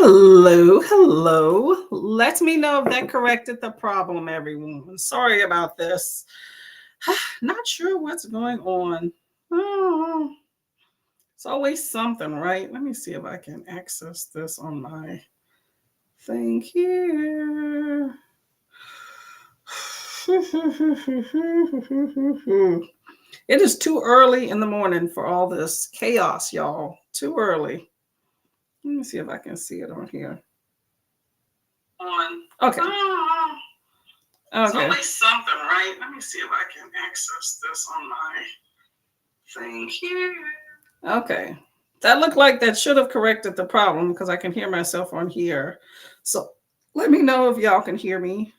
Hello, hello. Let me know if that corrected the problem, everyone. Sorry about this. Not sure what's going on. Oh, it's always something, right? Let me see if I can access this on my thing here. It is too early in the morning for all this chaos, y'all. Too early. Let me see if I can see it on here. On. Okay. It's Okay. always something, right? Let me see if I can access this on my thing here. Okay. That looked like that should have corrected the problem because I can hear myself on here. So let me know if y'all can hear me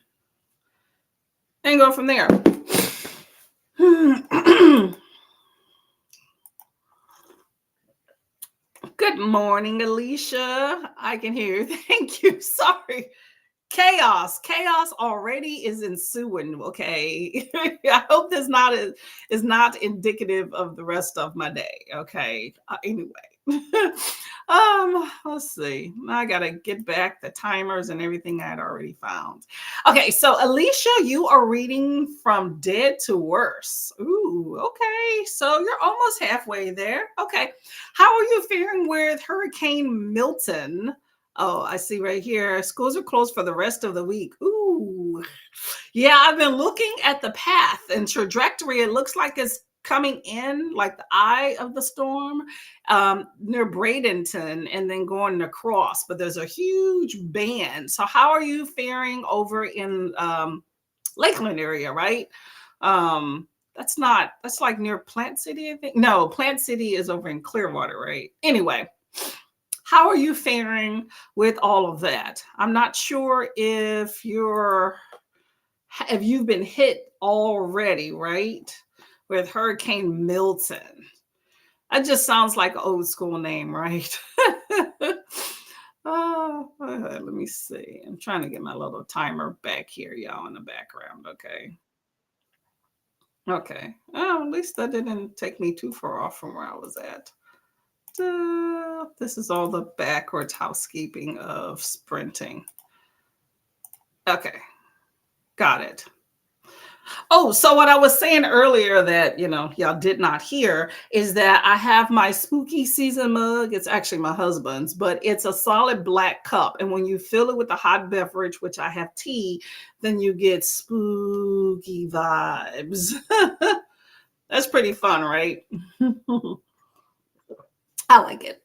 and go from there. Good morning, Alicia. I can hear you. Thank you. Sorry. Chaos already is ensuing. Okay. I hope this is not indicative of the rest of my day. Okay. Anyway. Let's see. I gotta get back the timers and everything I had already found. Okay, so Alicia, you are reading From Dead to Worse. Ooh, okay. So you're almost halfway there. Okay. How are you faring with Hurricane Milton? Oh, I see right here. Schools are closed for the rest of the week. Ooh. Yeah, I've been looking at the path and trajectory. It looks like it's coming in like the eye of the storm near Bradenton and then going across. But there's a huge band. So how are you faring over in Lakeland area, right? That's like near Plant City, I think. No, Plant City is over in Clearwater, right? Anyway, how are you faring with all of that? I'm not sure if you've been hit already, right? With Hurricane Milton. That just sounds like an old school name, right? Let me see. I'm trying to get my little timer back here, y'all, in the background. Okay. Okay. Oh, at least that didn't take me too far off from where I was at. This is all the backwards housekeeping of sprinting. Okay, got it. Oh, so what I was saying earlier that, y'all did not hear is that I have my spooky season mug. It's actually my husband's, but it's a solid black cup. And when you fill it with a hot beverage, which I have tea, then you get spooky vibes. That's pretty fun, right? I like it.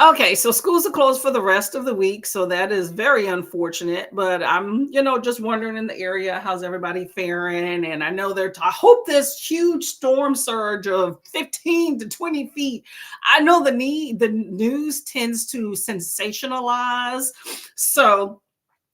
Okay, so schools are closed for the rest of the week, so that is very unfortunate. But I'm, just wondering in the area, how's everybody faring? And I know I hope this huge storm surge of 15 to 20 feet. I know the news tends to sensationalize, so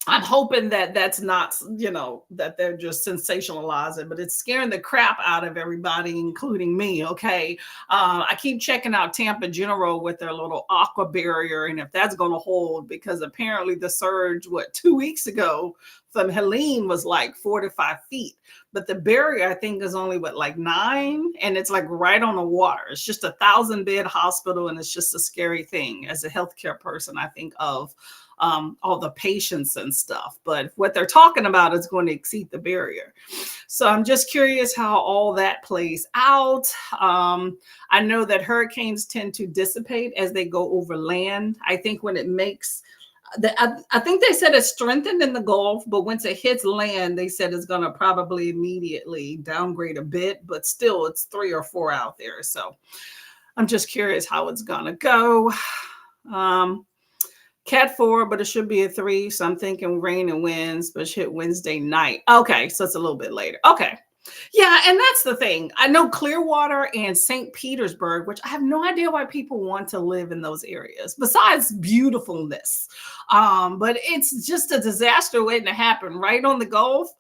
I'm hoping that that's not, that they're just sensationalizing, but it's scaring the crap out of everybody, including me. Okay. I keep checking out Tampa General with their little aqua barrier and if that's going to hold, because apparently the surge, 2 weeks ago from Helene was like 4 to 5 feet. But the barrier, I think, is only like 9, and it's like right on the water. It's just a 1,000-bed hospital, and it's just a scary thing. As a healthcare person, I think of all the patients and stuff. But what they're talking about is going to exceed the barrier. So I'm just curious how all that plays out. I know that hurricanes tend to dissipate as they go over land. I think when it makes I think they said it's strengthened in the Gulf, but once it hits land, they said it's going to probably immediately downgrade a bit, but still it's 3 or 4 out there. So I'm just curious how it's going to go. Cat 4, but it should be a 3. So I'm thinking rain and winds, but it should hit Wednesday night. Okay, so it's a little bit later. Okay. Yeah, and that's the thing. I know Clearwater and St. Petersburg, which I have no idea why people want to live in those areas, besides beautifulness. But it's just a disaster waiting to happen right on the Gulf.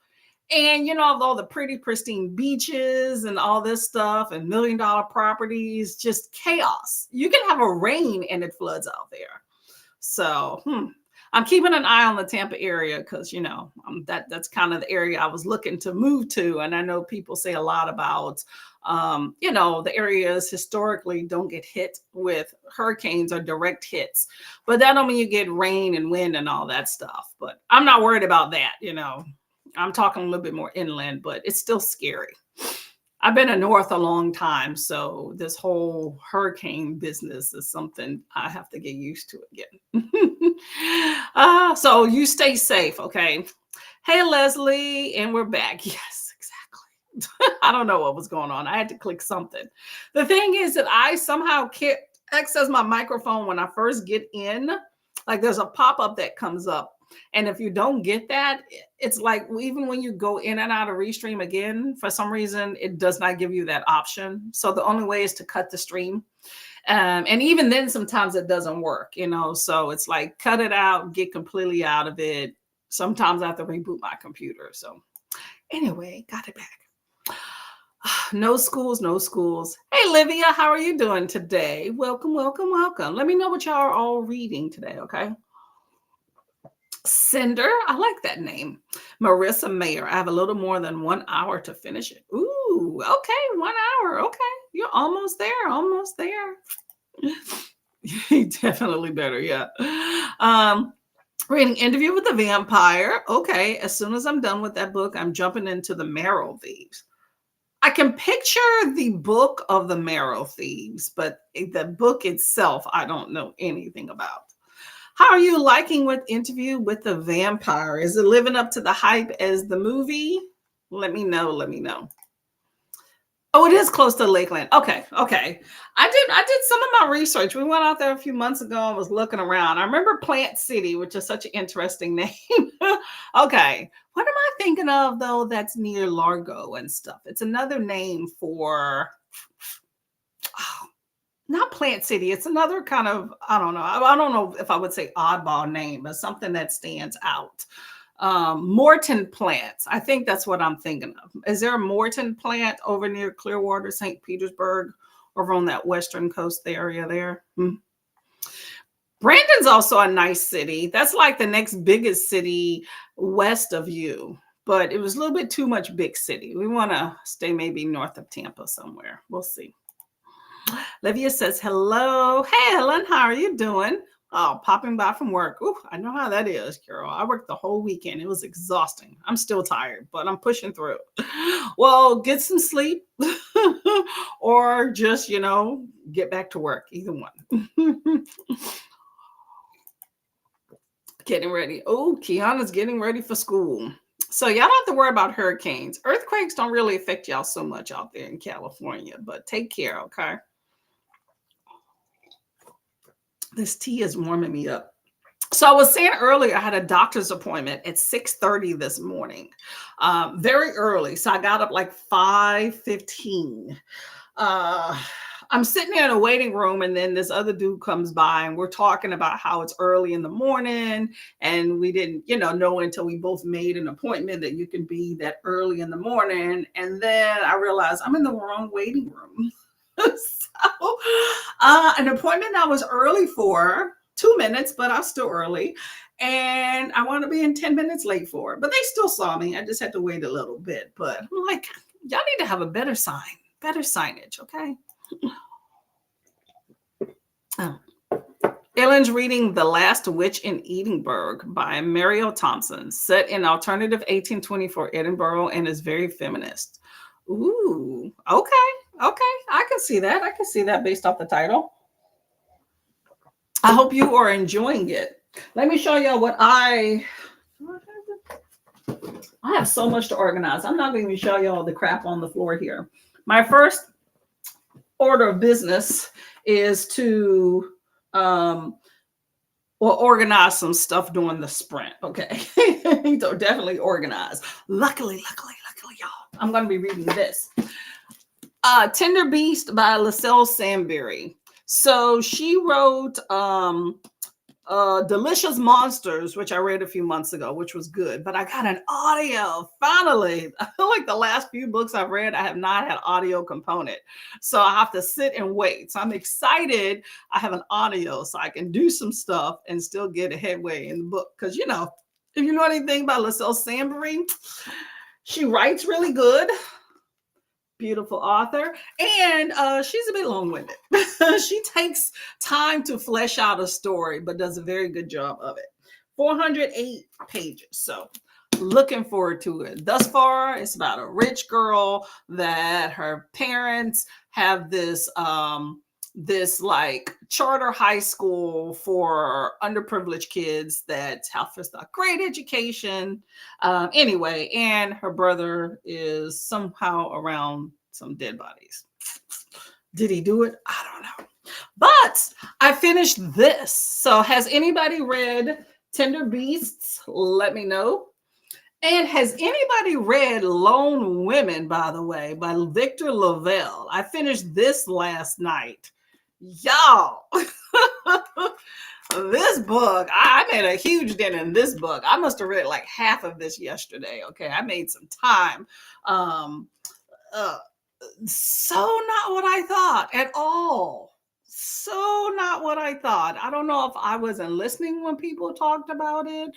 And all the pretty pristine beaches and all this stuff and $1 million properties, just chaos. You can have a rain and it floods out there. So, I'm keeping an eye on the Tampa area because that's kind of the area I was looking to move to, and I know people say a lot about the areas historically don't get hit with hurricanes or direct hits, but that don't mean you get rain and wind and all that stuff. But I'm not worried about that. I'm talking a little bit more inland, but it's still scary. I've been in North a long time, so this whole hurricane business is something I have to get used to again. So you stay safe, okay? Hey, Leslie, and we're back. Yes, exactly. I don't know what was going on. I had to click something. The thing is that I somehow can't access my microphone when I first get in. Like there's a pop-up that comes up. And if you don't get that, it's like even when you go in and out of Restream again, for some reason, it does not give you that option. So the only way is to cut the stream. And even then, sometimes it doesn't work, so it's like cut it out, get completely out of it. Sometimes I have to reboot my computer. So anyway, got it back. No schools, no schools. Hey, Livia, how are you doing today? Welcome, welcome, welcome. Let me know what y'all are all reading today, okay? Cinder, I like that name. Marissa Mayer. I have a little more than 1 hour to finish it. Ooh, okay, 1 hour. Okay, you're almost there, almost there. Definitely better, yeah. Reading Interview with the Vampire. Okay, as soon as I'm done with that book, I'm jumping into the Marrow Thieves. I can picture the book of the Marrow Thieves, but the book itself, I don't know anything about. How are you liking with Interview with the Vampire? Is it living up to the hype as the movie? Let me know. Let me know. Oh, it is close to Lakeland. Okay. I did some of my research. We went out there a few months ago and was looking around. I remember Plant City, which is such an interesting name. Okay. What am I thinking of, though, that's near Largo and stuff? It's another name for... not Plant City. It's another kind of, I don't know. I don't know if I would say oddball name, but something that stands out. Morton Plants. I think that's what I'm thinking of. Is there a Morton Plant over near Clearwater, St. Petersburg, over on that western coast area there? Brandon's also a nice city. That's like the next biggest city west of you, but it was a little bit too much big city. We want to stay maybe north of Tampa somewhere. We'll see. Livia says, hello. Hey, Helen, how are you doing? Oh, popping by from work. Ooh, I know how that is, Carol. I worked the whole weekend. It was exhausting. I'm still tired, but I'm pushing through. Well, get some sleep or just, get back to work. Either one. Getting ready. Oh, Kiana's getting ready for school. So y'all don't have to worry about hurricanes. Earthquakes don't really affect y'all so much out there in California, but take care, okay? This tea is warming me up. So I was saying earlier, I had a doctor's appointment at 6:30 this morning, very early. So I got up like 5:15. I'm sitting there in a waiting room, and then this other dude comes by, and we're talking about how it's early in the morning, and we didn't, know until we both made an appointment that you can be that early in the morning. And then I realized I'm in the wrong waiting room. So, an appointment I was early for 2 minutes, but I was still early, and I want to be in 10 minutes late for it. But they still saw me. I just had to wait a little bit. But I'm like, y'all need to have a better signage, okay? Oh. Ellen's reading The Last Witch in Edinburgh by Mariel Thompson, set in alternative 1824 Edinburgh, and is very feminist. Ooh, okay. I can see that. I can see that based off the title. I hope you are enjoying it. Let me show y'all what I have so much to organize. I'm not going to show y'all the crap on the floor here. My first order of business is to organize some stuff during the sprint. Okay. So definitely organize. Luckily, y'all, I'm going to be reading this. Tender Beast by LaSalle Samberry. So she wrote Delicious Monsters, which I read a few months ago, which was good, but I got an audio finally. I feel like the last few books I've read, I have not had audio component. So I have to sit and wait. So I'm excited I have an audio so I can do some stuff and still get a headway in the book. Because, you know, if you know anything about LaSalle Sambury, she writes really good. Beautiful author, and she's a bit long-winded. She takes time to flesh out a story, but does a very good job of it. 408 pages, so looking forward to it. Thus far, it's about a rich girl that her parents have this like charter high school for underprivileged kids that offers a great education. Anyway, and her brother is somehow around some dead bodies. Did he do it? I don't know. But I finished this. So has anybody read Tender Beasts? Let me know. And has anybody read Lone Women, by the way, by Victor Lavelle? I finished this last night. Y'all, this book, I made a huge dent in this book. I must have read like half of this yesterday. Okay, I made some time. So not what I thought at all. So not what I thought. I don't know if I wasn't listening when people talked about it,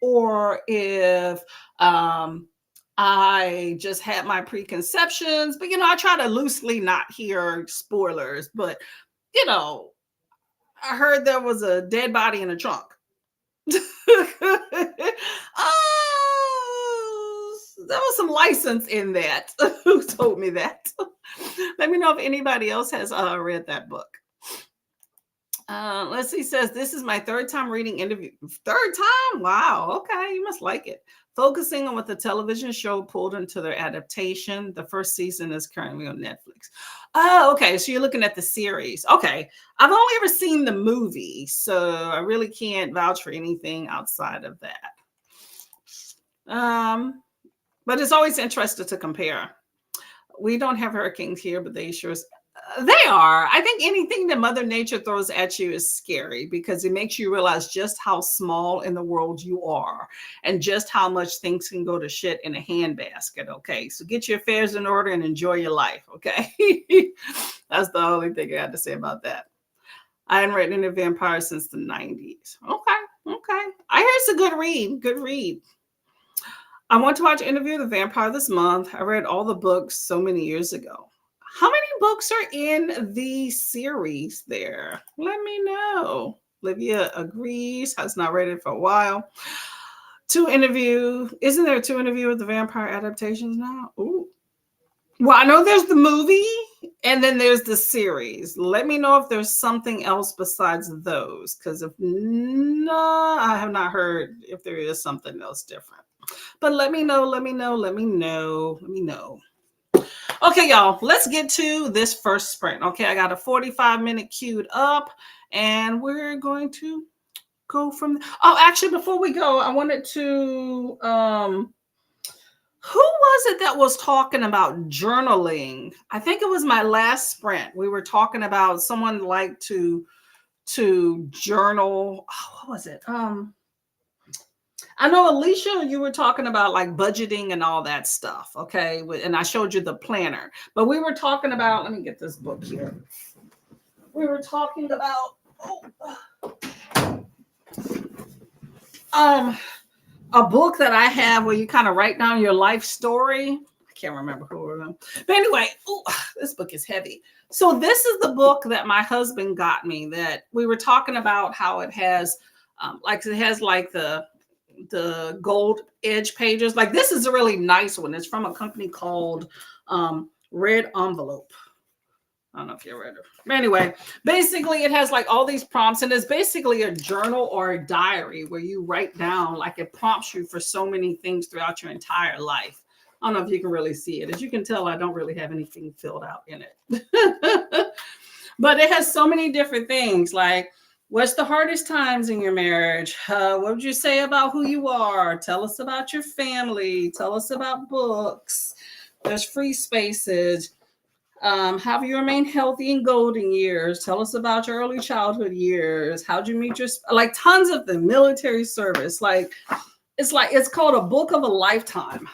or if I just had my preconceptions. But, you know, I try to loosely not hear spoilers. But, you know, I heard there was a dead body in a trunk. There was some license in that. Who told me that? Let me know if anybody else has read that book. Let's see, says, this is my third time reading interview. Third time? Wow. Okay. You must like it. Focusing on what the television show pulled into their adaptation. The first season is currently on Netflix. Oh, okay. So you're looking at the series. Okay. I've only ever seen the movie, so I really can't vouch for anything outside of that. But it's always interesting to compare. We don't have hurricanes here, but they sure they are. I think anything that Mother Nature throws at you is scary because it makes you realize just how small in the world you are and just how much things can go to shit in a handbasket. Okay, so get your affairs in order and enjoy your life. Okay, that's the only thing I got to say about that. I hadn't read any vampires since the 90s. Okay. I hear it's a good read. Good read. I want to watch Interview with the Vampire this month. I read all the books so many years ago. How many books are in the series there? Let me know. Olivia agrees, has not read it for a while. Isn't there 2 Interview with the Vampire adaptations now? Ooh. Well, I know there's the movie and then there's the series. Let me know if there's something else besides those, because if no, I have not heard if there is something else different. But let me know. Okay, y'all, let's get to this first sprint. Okay, I got a 45-minute queued up, and we're going to go from. Oh, actually, before we go, I wanted to. Who was it that was talking about journaling? I think it was my last sprint. We were talking about someone like to journal. Oh, what was it? I know, Alicia, you were talking about like budgeting and all that stuff. Okay. And I showed you the planner, but we were talking about, let me get this book here. We were talking about, a book that I have where you kind of write down your life story. I can't remember who it was. But anyway, this book is heavy. So this is the book that my husband got me, that we were talking about how it has, the gold edge pages. Like, this is a really nice one. It's from a company called Red Envelope. I don't know if you read it. But anyway, basically it has like all these prompts, and it's basically a journal or a diary where you write down, like, it prompts you for so many things throughout your entire life. I don't know if you can really see it. As you can tell, I don't really have anything filled out in it. But it has so many different things, like, what's the hardest times in your marriage? What would you say about who you are? Tell us about your family. Tell us about books. There's free spaces. How you remain healthy in golden years? Tell us about your early childhood years. How'd you meet your like tons of the military service? Like it's called a book of a lifetime,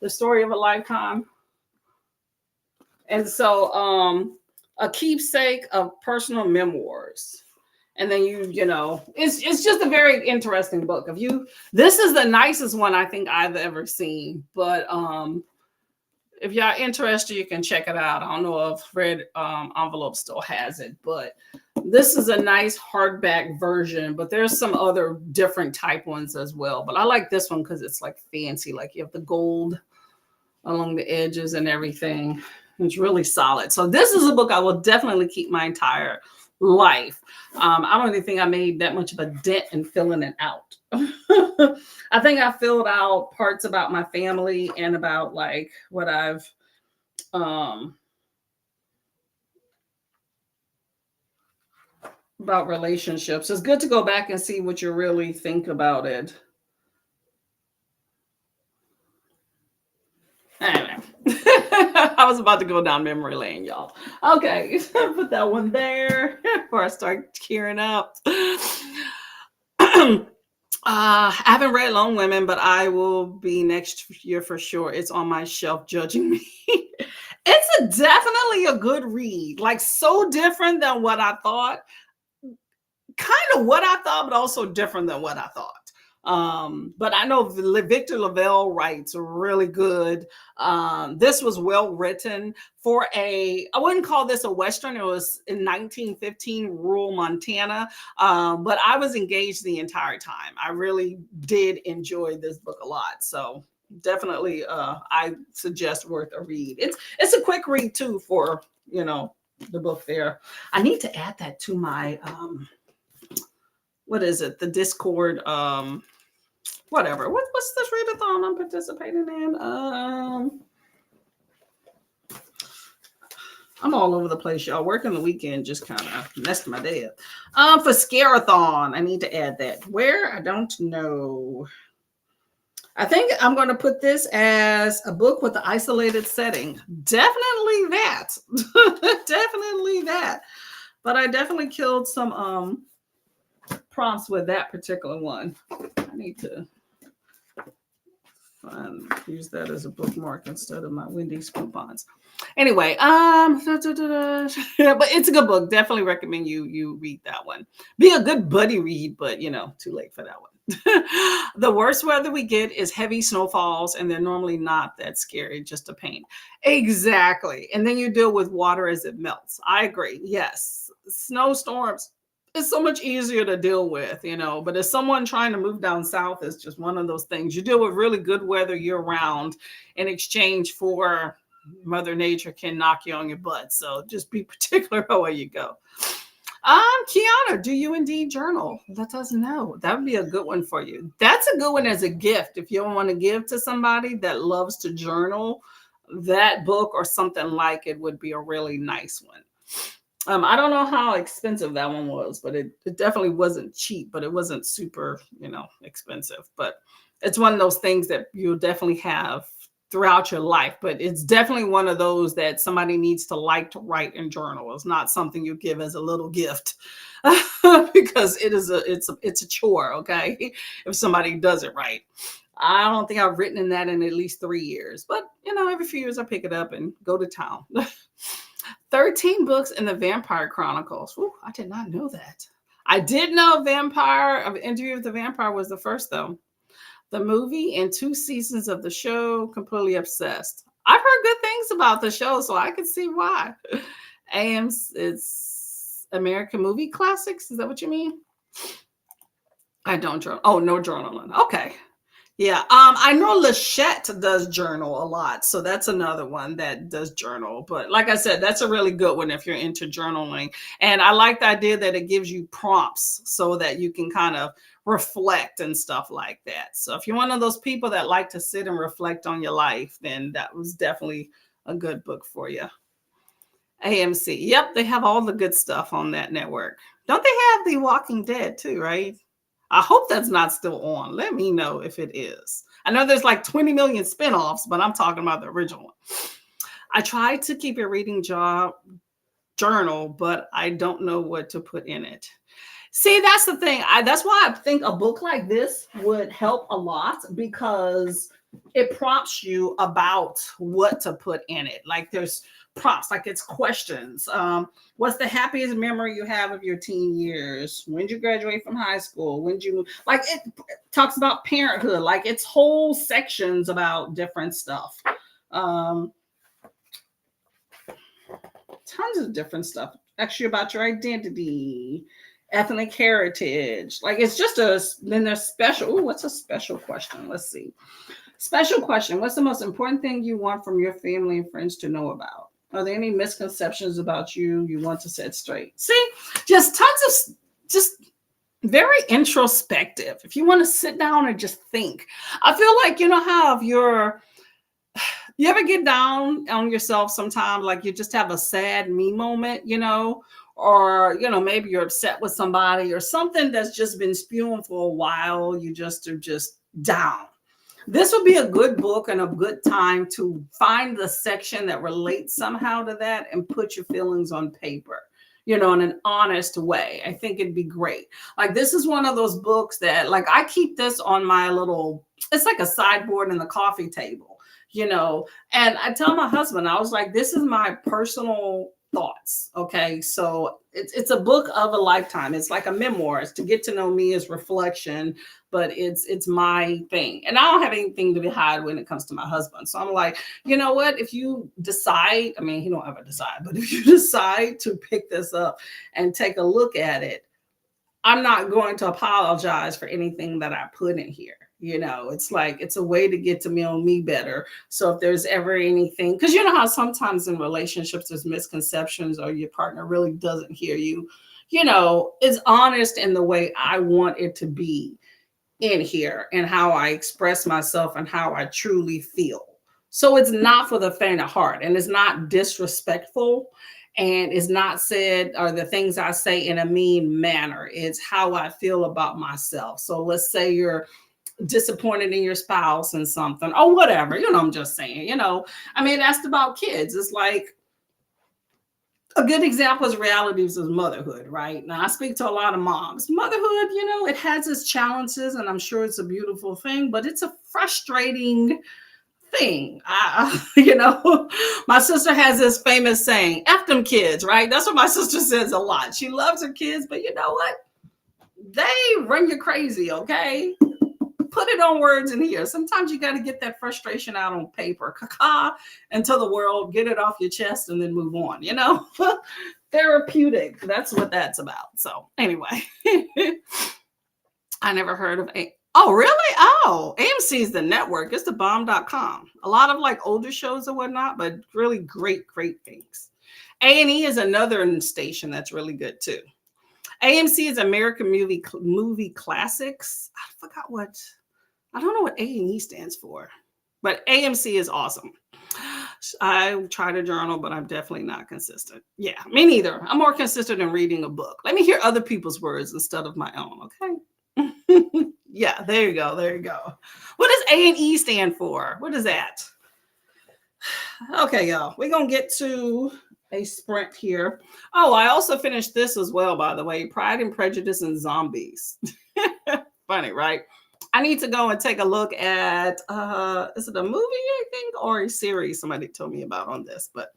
the story of a lifetime. And so a keepsake of personal memoirs. And then it's just a very interesting book. If you This is the nicest one I think I've ever seen. But if y'all interested, you can check it out. I don't know if Red Envelope still has it, but this is a nice hardback version, but there's some other different type ones as well. But I like this one because it's like fancy, like you have the gold along the edges and everything. It's really solid. So this is a book I will definitely keep my entire life. I don't even think I made that much of a dent in filling it out. I think I filled out parts about my family and about like what I've about relationships. It's good to go back and see what you really think about it. Anyway, I was about to go down memory lane, y'all. Okay, put that one there before I start tearing up. I haven't read Lone Women, but I will be next year for sure. It's on my shelf judging me. It's definitely a good read, like so different than what I thought. Kind of what I thought, but also different than what I thought. But I know Victor LaValle writes really good. This was well written for I wouldn't call this a Western. It was in 1915, rural Montana. But I was engaged the entire time. I really did enjoy this book a lot. So definitely, I suggest worth a read. It's a quick read too for, the book there. I need to add that to my, what is it? The Discord, whatever. What's this readathon I'm participating in? I'm all over the place, y'all. Working the weekend just kind of messed my day up. For Scarathon, I need to add that. Where? I don't know. I think I'm going to put this as a book with the isolated setting. Definitely that. Definitely that. But I definitely killed some prompts with that particular one. I need to use that as a bookmark instead of my Wendy's coupons. Anyway, but it's a good book. Definitely recommend you read that one. Be a good buddy read, but too late for that one. The worst weather we get is heavy snowfalls, and they're normally not that scary, just a pain. Exactly. And then you deal with water as it melts. I agree. Yes. Snowstorms, it's so much easier to deal with, but as someone trying to move down south, it's just one of those things. You deal with really good weather year round in exchange for Mother Nature can knock you on your butt. So just be particular about where you go. Kiana, do you indeed journal? Let us know. That would be a good one for you. That's a good one as a gift. If you want to give to somebody that loves to journal, that book or something like it would be a really nice one. I don't know how expensive that one was, but it definitely wasn't cheap, but it wasn't super, expensive. But it's one of those things that you'll definitely have throughout your life. But it's definitely one of those that somebody needs to like to write and journal. It's not something you give as a little gift because it's a chore. Okay, if somebody does it right. I don't think I've written in that in at least 3 years, but every few years I pick it up and go to town. 13 books in the Vampire Chronicles. Ooh, I did not know that. I did know Interview with the Vampire was the first, though. The movie and 2 seasons of the show, completely obsessed. I've heard good things about the show, so I can see why. It's American Movie Classics. Is that what you mean? I don't journal. Oh, no journaling. Okay. Yeah, I know Lachette does journal a lot, so that's another one that does journal. But like I said, that's a really good one if you're into journaling. And I like the idea that it gives you prompts so that you can kind of reflect and stuff like that. So if you're one of those people that like to sit and reflect on your life, then that was definitely a good book for you. AMC. Yep, they have all the good stuff on that network. Don't they have The Walking Dead too, right? I hope that's not still on. Let me know if it is. I know there's like 20 million spinoffs, but I'm talking about the original one. I tried to keep a reading journal, but I don't know what to put in it. See, that's the thing. That's why I think a book like this would help a lot because it prompts you about what to put in it. Like there's prompts, like it's questions. What's the happiest memory you have of your teen years? When did you graduate from high school? When did you like it talks about parenthood, like it's whole sections about different stuff. Um, Tons of different stuff. Actually, about your identity, ethnic heritage. Like it's just a then there's special. Ooh, what's a special question? Let's see. Special question. What's the most important thing you want from your family and friends to know about? Are there any misconceptions about you want to set straight? See, just tons of just very introspective. If you want to sit down and just think, I feel like you know how if you ever get down on yourself sometimes, like you just have a sad me moment, or maybe you're upset with somebody or something that's just been spewing for a while. You just are just down. This would be a good book and a good time to find the section that relates somehow to that and put your feelings on paper, in an honest way. I think it'd be great. Like this is one of those books that like I keep this on my it's like a sideboard in the coffee table, and I tell my husband, I was like, this is my personal thoughts. Okay. So it's a book of a lifetime. It's like a memoir. It's to get to know me as reflection, but it's my thing. And I don't have anything to hide when it comes to my husband. So I'm like, you know what? If you decide, I mean, he don't ever decide, but if you decide to pick this up and take a look at it, I'm not going to apologize for anything that I put in here. It's like it's a way to get to know me better. So if there's ever anything, because you know how sometimes in relationships there's misconceptions or your partner really doesn't hear you, it's honest in the way I want it to be in here and how I express myself and how I truly feel. So it's not for the faint of heart and it's not disrespectful. And it's not said or the things I say in a mean manner. It's how I feel about myself. So let's say you're disappointed in your spouse and something or whatever, I'm just saying, I mean, that's about kids. It's like a good example is realities of motherhood, right? Now I speak to a lot of moms. Motherhood, it has its challenges and I'm sure it's a beautiful thing, but it's a frustrating thing. My sister has this famous saying, F them kids, right? That's what my sister says a lot. She loves her kids, but you know what? They run you crazy, okay? Put it on words in here. Sometimes you got to get that frustration out on paper, into the world, get it off your chest and then move on, Therapeutic. That's what that's about. So anyway, I never heard of Oh, really? Oh, AMC is the network. It's the bomb.com. A lot of like older shows and whatnot, but really great, great things. A&E is another station that's really good too. AMC is American Movie Classics. I don't know what A&E stands for, but AMC is awesome. I try to journal, but I'm definitely not consistent. Yeah, me neither. I'm more consistent in reading a book. Let me hear other people's words instead of my own, okay? Yeah, there you go. There you go. What does A&E stand for? What is that? Okay, y'all. We're going to get to a sprint here. Oh, I also finished this as well, by the way. Pride and Prejudice and Zombies. Funny, right? I need to go and take a look at, is it a movie, I think, or a series somebody told me about on this, but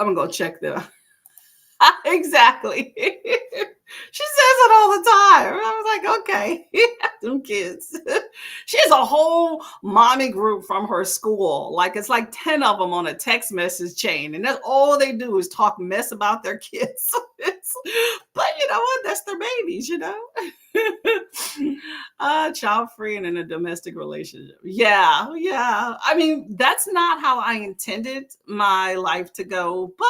I'm going to go check the exactly. She says it all the time. I was like, okay, them kids. She has a whole mommy group from her school. Like it's like 10 of them on a text message chain. And that's all they do is talk mess about their kids. But you know what? That's their babies, child free and in a domestic relationship. Yeah. I mean, that's not how I intended my life to go. But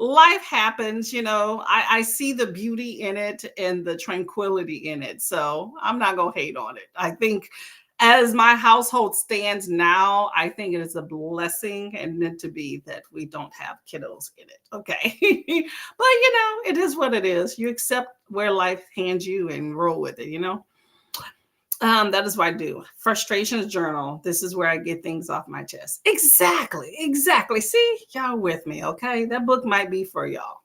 life happens, I see the beauty in it and the tranquility in it. So I'm not going to hate on it. I think as my household stands now, I think it is a blessing and meant to be that we don't have kiddos in it. Okay. But it is what it is. You accept where life hands you and roll with it, That is what I do. Frustrations journal. This is where I get things off my chest. Exactly. Exactly. See, y'all with me. Okay. That book might be for y'all.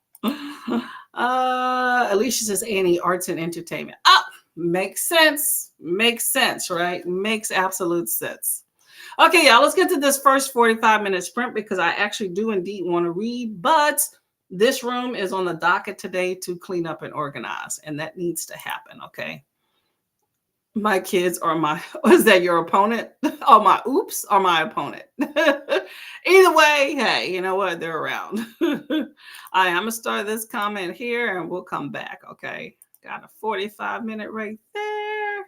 Alicia says Annie, arts and entertainment. Oh, makes sense. Makes sense, right? Makes absolute sense. Okay, y'all, let's get to this first 45-minute sprint because I actually do indeed want to read, but this room is on the docket today to clean up and organize, and that needs to happen. Okay. My kids are my, is that your opponent? Oh, my oops, or my opponent. Either way, hey, you know what? They're around. All right, I'm going to start this comment here and we'll come back. Okay. Got a 45-minute right there.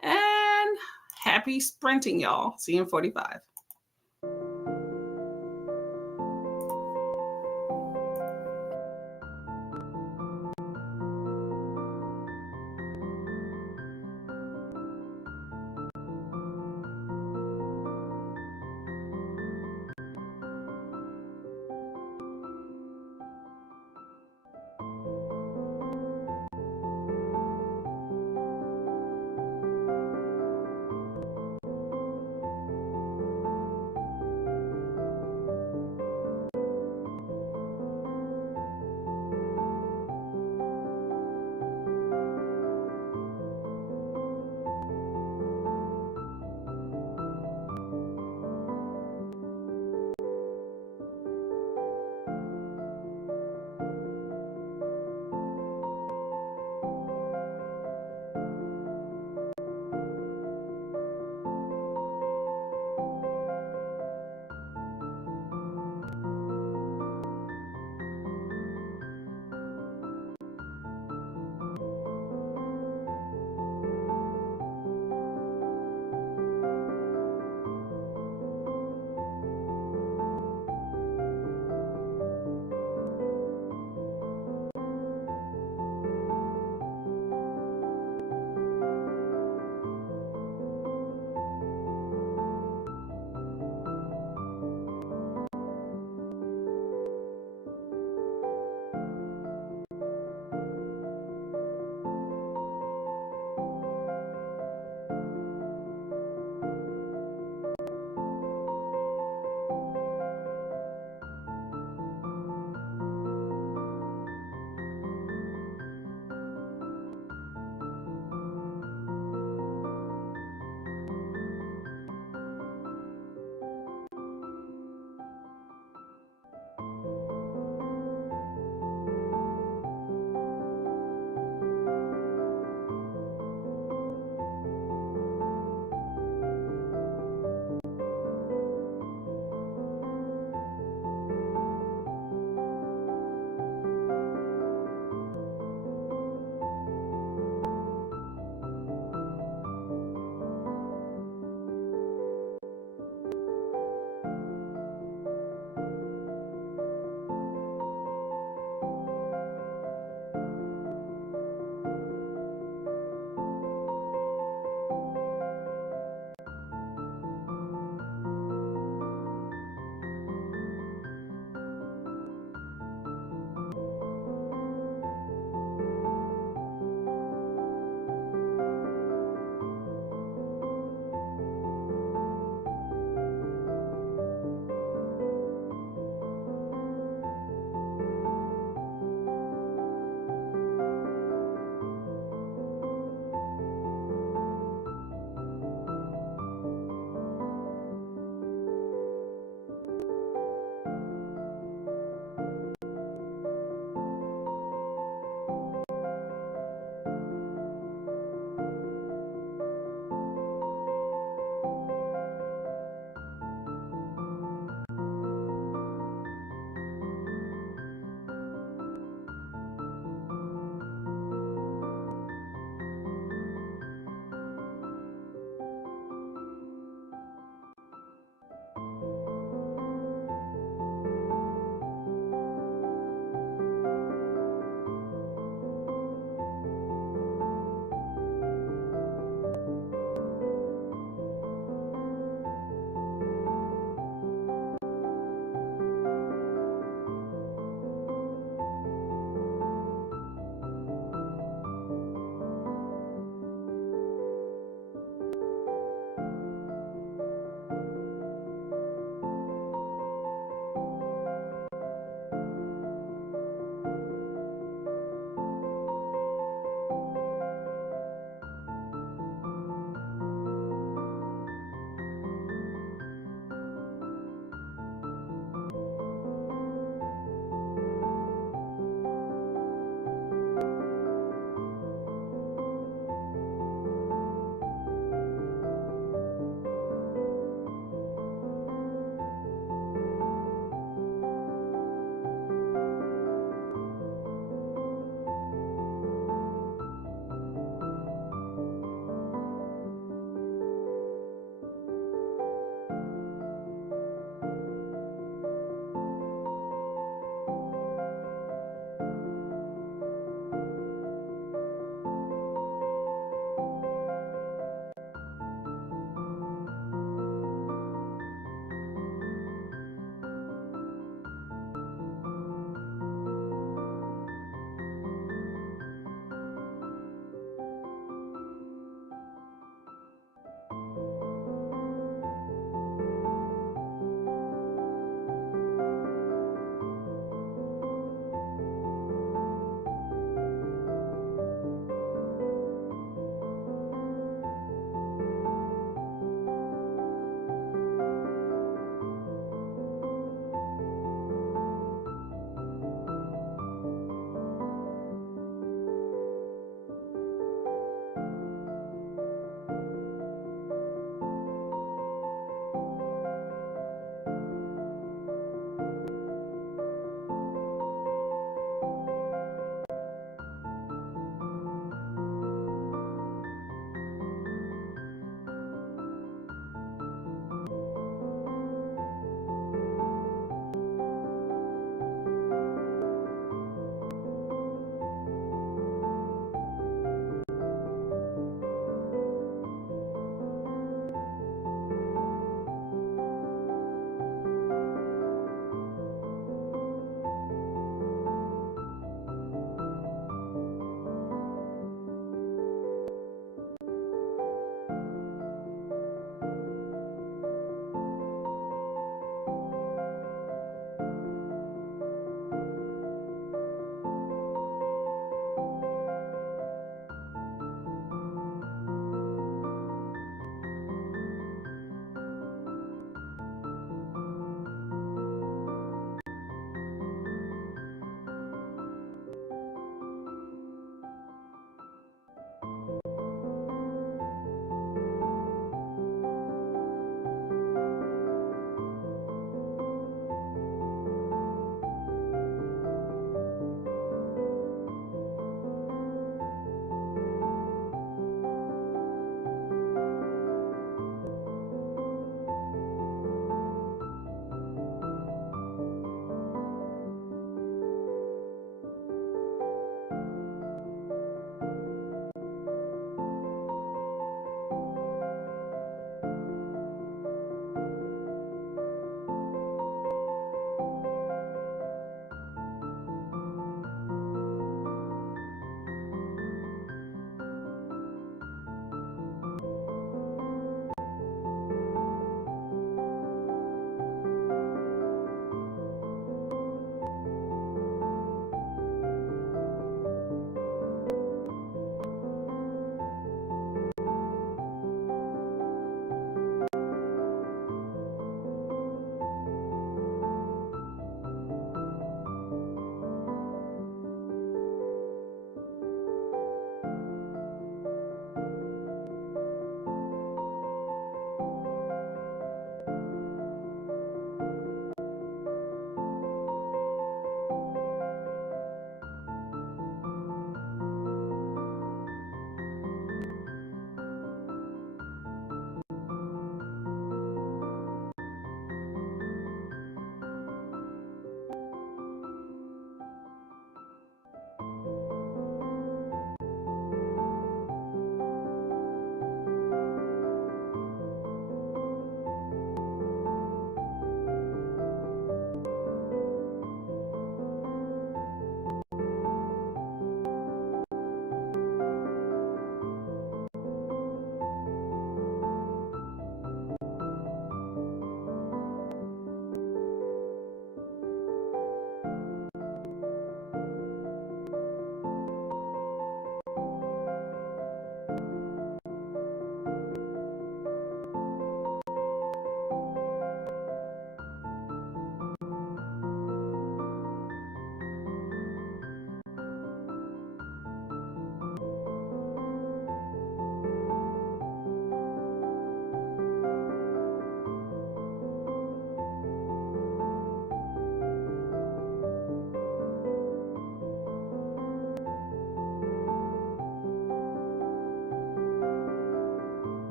And happy sprinting, y'all. See you in 45.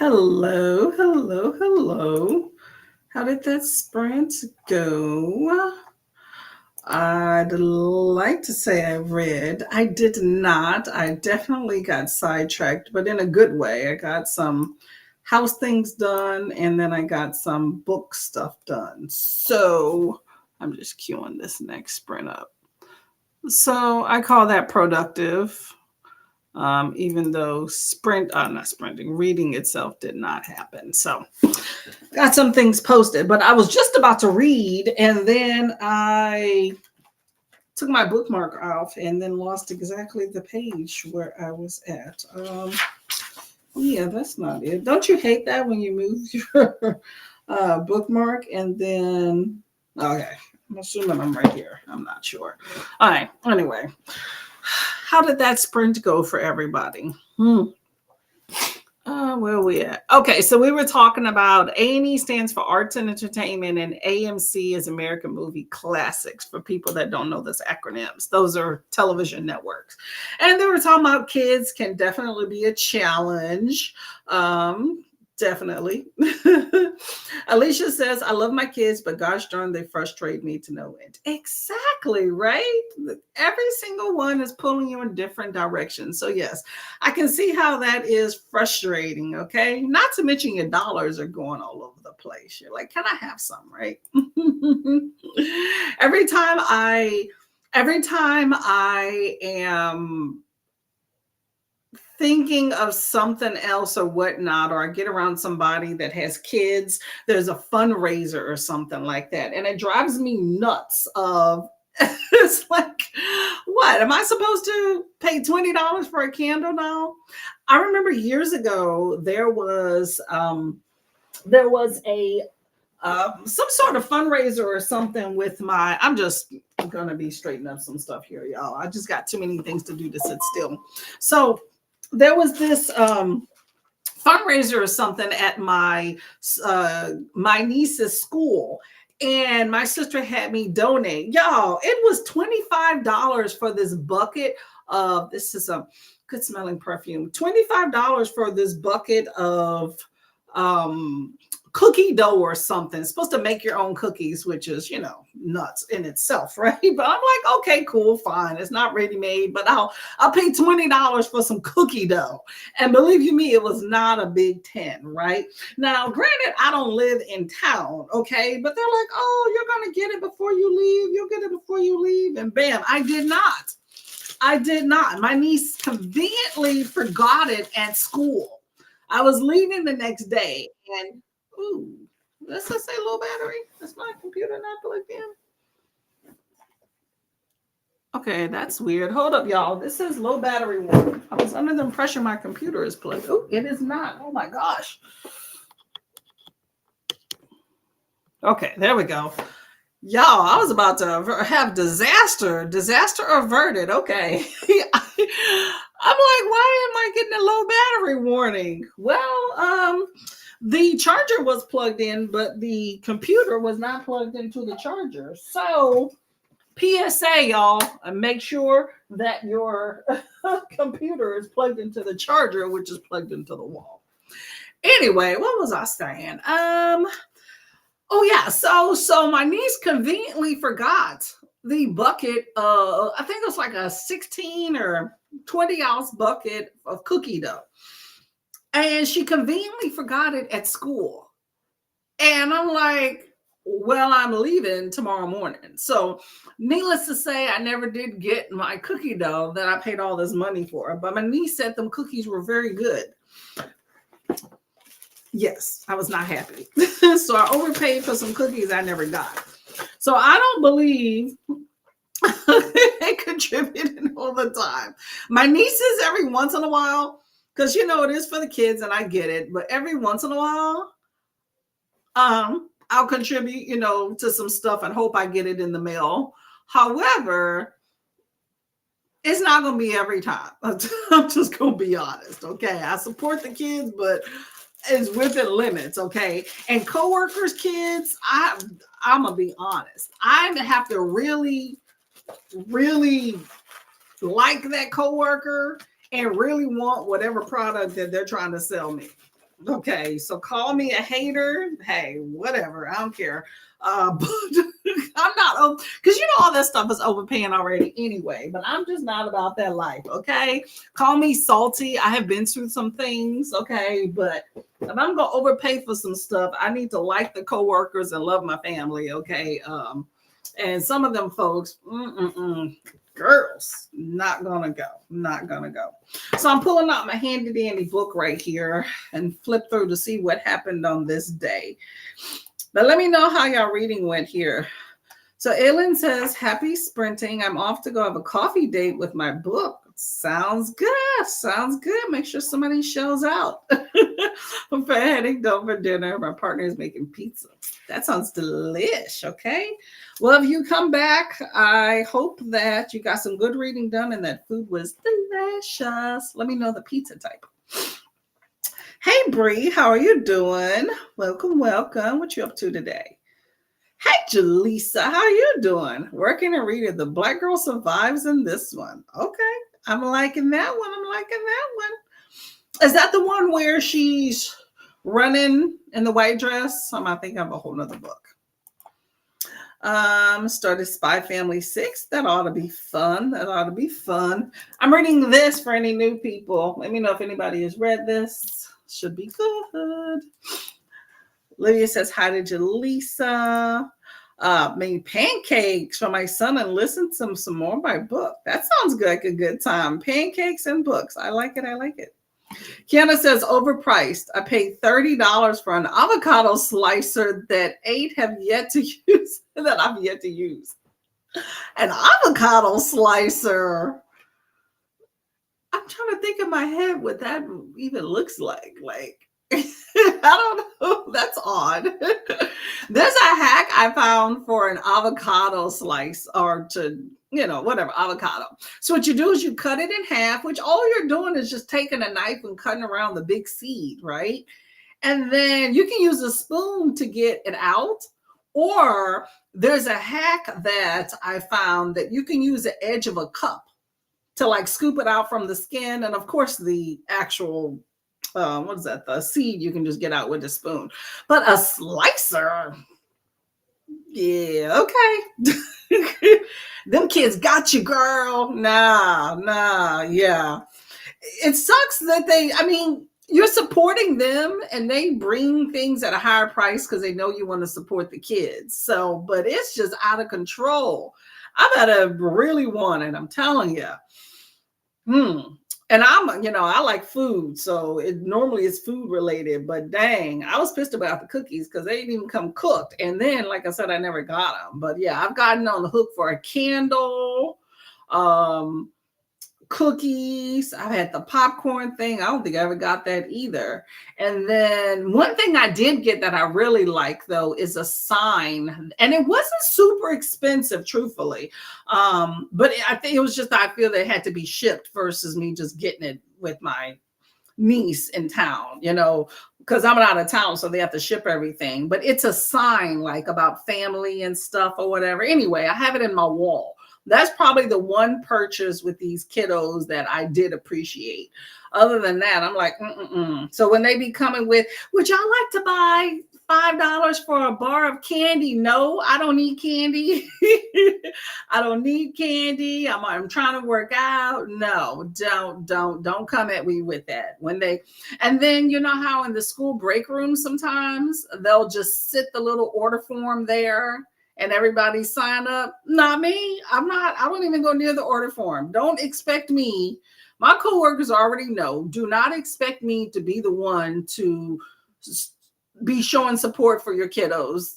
Hello, hello, hello. How did that sprint go? I'd like to say I read. I did not. I definitely got sidetracked, but in a good way. I got some house things done and then I got some book stuff done. So I'm just queuing this next sprint up. So I call that productive, even though not sprinting, reading itself did not happen. So got some things posted, but I was just about to read and then I took my bookmark off and then lost exactly the page where I was at. Yeah, that's not it. Don't you hate that when you move your bookmark and then, okay, I'm assuming I'm right here. I'm not sure. All right, anyway, how did that sprint go for everybody? Where are we at? Okay, so we were talking about A&E stands for Arts and Entertainment, and AMC is American Movie Classics for people that don't know those acronyms. Those are television networks. And they were talking about kids can definitely be a challenge. Definitely. Alicia says, I love my kids, but gosh darn, they frustrate me to no end. Exactly, right? Every single one is pulling you in different directions. So, yes, I can see how that is frustrating, okay? Not to mention your dollars are going all over the place. You're like, can I have some, right? every time I am thinking of something else or whatnot, or I get around somebody that has kids, there's a fundraiser or something like that. And it drives me nuts of it's like, what? Am I supposed to pay $20 for a candle now? I remember years ago there was a some sort of fundraiser or something with I'm just gonna be straightening up some stuff here, y'all. I just got too many things to do to sit still. So there was this fundraiser or something at my niece's school, and my sister had me donate. Y'all, it was $25 for this bucket of, this is a good smelling perfume, $25 for this bucket of cookie dough or something. It's supposed to make your own cookies, which is, nuts in itself, right? But I'm like, okay, cool, fine. It's not ready made, but I'll pay $20 for some cookie dough. And believe you me, it was not a big 10, right? Now, granted, I don't live in town, okay? But they're like, oh, you're gonna get it before you leave. You'll get it before you leave. And bam, I did not. My niece conveniently forgot it at school. I was leaving the next day and ooh, let's just say low battery. Is my computer not plugged in? Okay, that's weird. Hold up, y'all. This says low battery warning. I was under the impression my computer is plugged. Oh, it is not. Oh my gosh. Okay, there we go. Y'all, I was about to have disaster averted. Okay. I'm like, why am I getting a low battery warning? Well, the charger was plugged in, but the computer was not plugged into the charger. So, PSA, y'all, make sure that your computer is plugged into the charger, which is plugged into the wall. Anyway, what was I saying? Oh yeah, so my niece conveniently forgot the bucket. I think it was like a 16 or 20 ounce bucket of cookie dough, and she conveniently forgot it at school. And I'm like, well, I'm leaving tomorrow morning. So, needless to say, I never did get my cookie dough that I paid all this money for. But my niece said them cookies were very good. Yes, I was not happy. So I overpaid for some cookies I never got. So I don't believe they contributed all the time. My nieces, every once in a while, because it is for the kids and I get it, but every once in a while, I'll contribute, to some stuff and hope I get it in the mail. However, it's not going to be every time. I'm just going to be honest. Okay. I support the kids, but it's within limits. Okay. And coworkers, kids, I'm going to be honest. I have to really, really like that coworker and really want whatever product that they're trying to sell me. Okay, so call me a hater. Hey, whatever. I don't care. But I'm not, because you know all that stuff is overpaying already anyway. But I'm just not about that life. Okay, call me salty. I have been through some things. Okay, but if I'm gonna overpay for some stuff, I need to like the coworkers and love my family. Okay, and some of them folks, girls, not gonna go, not gonna go. So I'm pulling out my handy dandy book right here and flip through to see what happened on this day. But let me know how y'all reading went here. So Aylin says, happy sprinting. I'm off to go have a coffee date with my book. Sounds good. Sounds good. Make sure somebody shows out. I'm heading down for dinner. My partner is making pizza. That sounds delish. Okay. Well, if you come back, I hope that you got some good reading done and that food was delicious. Let me know the pizza type. Hey, Bree, how are you doing? Welcome, welcome. What you up to today? Hey, Jaleesa, how you doing? Working and reading. The Black Girl Survives in this one. Okay, I'm liking that one. I'm liking that one. Is that the one where she's running in the white dress? I think I have a whole nother book. Started Spy Family 6. That ought to be fun. That ought to be fun. I'm reading this for any new people. Let me know if anybody has read this. Should be good. Lydia says, hi to Jaleesa. Made pancakes for my son and listened to some more of my book. That sounds good, like a good time. Pancakes and books. I like it. I like it. Kiana says, overpriced. I paid $30 for an avocado slicer that 8 have yet to use, that I've yet to use. An avocado slicer. I'm trying to think in my head what that even looks like. I don't know. That's odd. There's a hack I found for an avocado slice or to, whatever, avocado. So what you do is you cut it in half, which all you're doing is just taking a knife and cutting around the big seed, right? And then you can use a spoon to get it out. Or there's a hack that I found that you can use the edge of a cup to scoop it out from the skin. And of course the actual what is that? The seed you can just get out with a spoon, but a slicer, yeah, okay. Them kids got you, girl. Nah, yeah. It sucks that you're supporting them and they bring things at a higher price because they know you want to support the kids. So, but it's just out of control. I better really want it. I'm telling you. And I like food, so it normally is food related, but dang, I was pissed about the cookies because they didn't even come cooked. And then, like I said, I never got them. But yeah, I've gotten on the hook for a candle, cookies. I've had the popcorn thing. I don't think I ever got that either. And then one thing I did get that I really like though is a sign, and it wasn't super expensive, truthfully. But I think it was just, I feel that it had to be shipped versus me just getting it with my niece in town, because I'm out of town, so they have to ship everything. But it's a sign about family and stuff or whatever. Anyway, I have it in my wall. That's probably the one purchase with these kiddos that I did appreciate. Other than that, I'm like, So when they be coming with, would y'all like to buy $5 for a bar of candy? No, I don't need candy. I don't need candy. I'm trying to work out. No, don't come at me with that. And then you know how in the school break room sometimes they'll just sit the little order form there and everybody sign up. Not me. I don't even go near the order form. Don't expect me. My coworkers already know. Do not expect me to be the one to be showing support for your kiddos.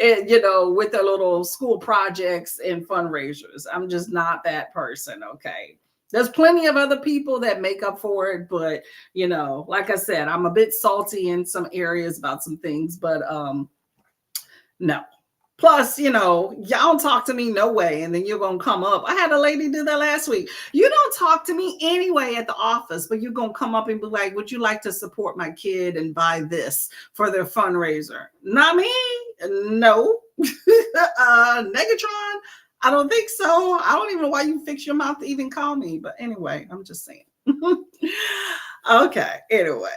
And, with their little school projects and fundraisers. I'm just not that person. Okay. There's plenty of other people that make up for it, but like I said, I'm a bit salty in some areas about some things, but no. Plus, y'all don't talk to me no way, and then you're going to come up. I had a lady do that last week. You don't talk to me anyway at the office, but you're going to come up and be like, would you like to support my kid and buy this for their fundraiser? Not me. No. Negatron, I don't think so. I don't even know why you fix your mouth to even call me. But anyway, I'm just saying. Okay. Anyway,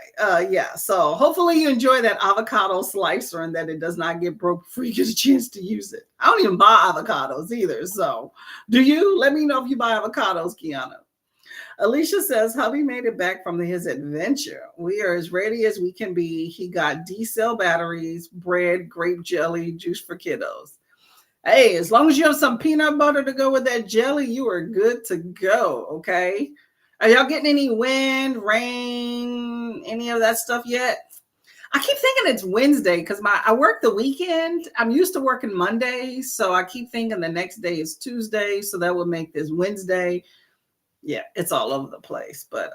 yeah. So hopefully you enjoy that avocado slicer and that it does not get broke before you get a chance to use it. I don't even buy avocados either. So do you? Let me know if you buy avocados, Kiana. Alicia says, hubby made it back from his adventure. We are as ready as we can be. He got D-cell batteries, bread, grape jelly, juice for kiddos. Hey, as long as you have some peanut butter to go with that jelly, you are good to go. Okay. Are y'all getting any wind, rain, any of that stuff yet? I keep thinking it's Wednesday because I work the weekend. I'm used to working Mondays, so I keep thinking the next day is Tuesday, so that would make this Wednesday. Yeah, it's all over the place, but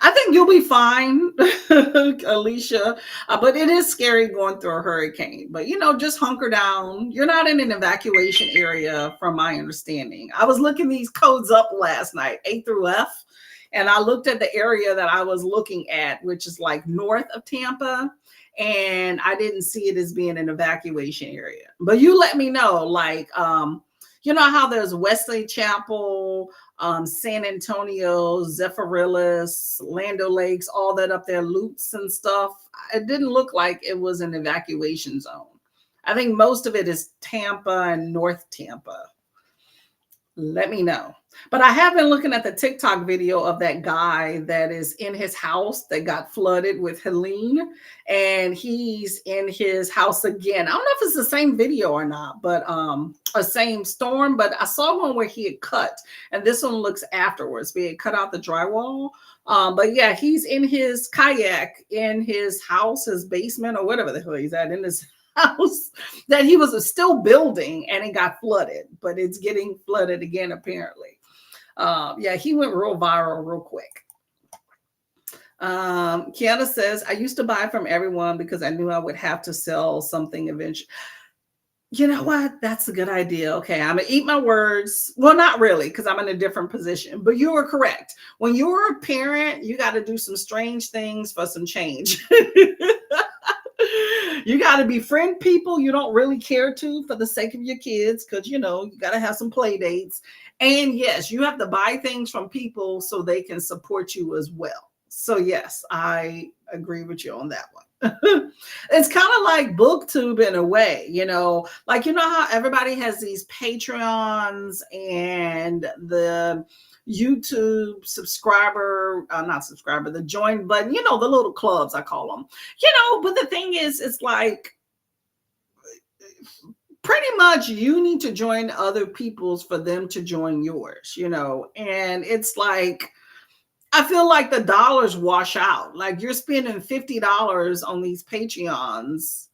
I think you'll be fine, Alicia. But it is scary going through a hurricane. But just hunker down. You're not in an evacuation area, from my understanding. I was looking these codes up last night, A through F, and I looked at the area that I was looking at, which is like north of Tampa, and I didn't see it as being an evacuation area. But you let me know, like, you know how there's Wesley Chapel, San Antonio, Zephyrillis, Lando Lakes, all that up there, Lutz and stuff. It didn't look like it was an evacuation zone. I think most of it is Tampa and North Tampa. Let me know. But I have been looking at the TikTok video of that guy that is in his house that got flooded with Helene, and he's in his house again. I don't know if it's the same video or not, but a same storm. But I saw one where he had cut, and this one looks afterwards. We had cut out the drywall. But yeah, he's in his kayak in his house, his basement, or whatever the hell he's at, in his house that he was still building, and it got flooded, but it's getting flooded again apparently. Yeah, he went real viral real quick. Kiana says, I used to buy from everyone because I knew I would have to sell something eventually. You know what? That's a good idea. Okay, I'm gonna eat my words. Well, not really, because I'm in a different position, but you are correct. When you're a parent, you got to do some strange things for some change. You got to befriend people you don't really care to for the sake of your kids, because you got to have some play dates. And yes, you have to buy things from people so they can support you as well. So yes, I agree with you on that one. It's kind of like BookTube in a way, like how everybody has these Patreons and the YouTube subscriber, not subscriber, the join button, the little clubs, I call them, but the thing is, it's like pretty much you need to join other people's for them to join yours, and it's like, I feel like the dollars wash out. Like you're spending $50 on these Patreons,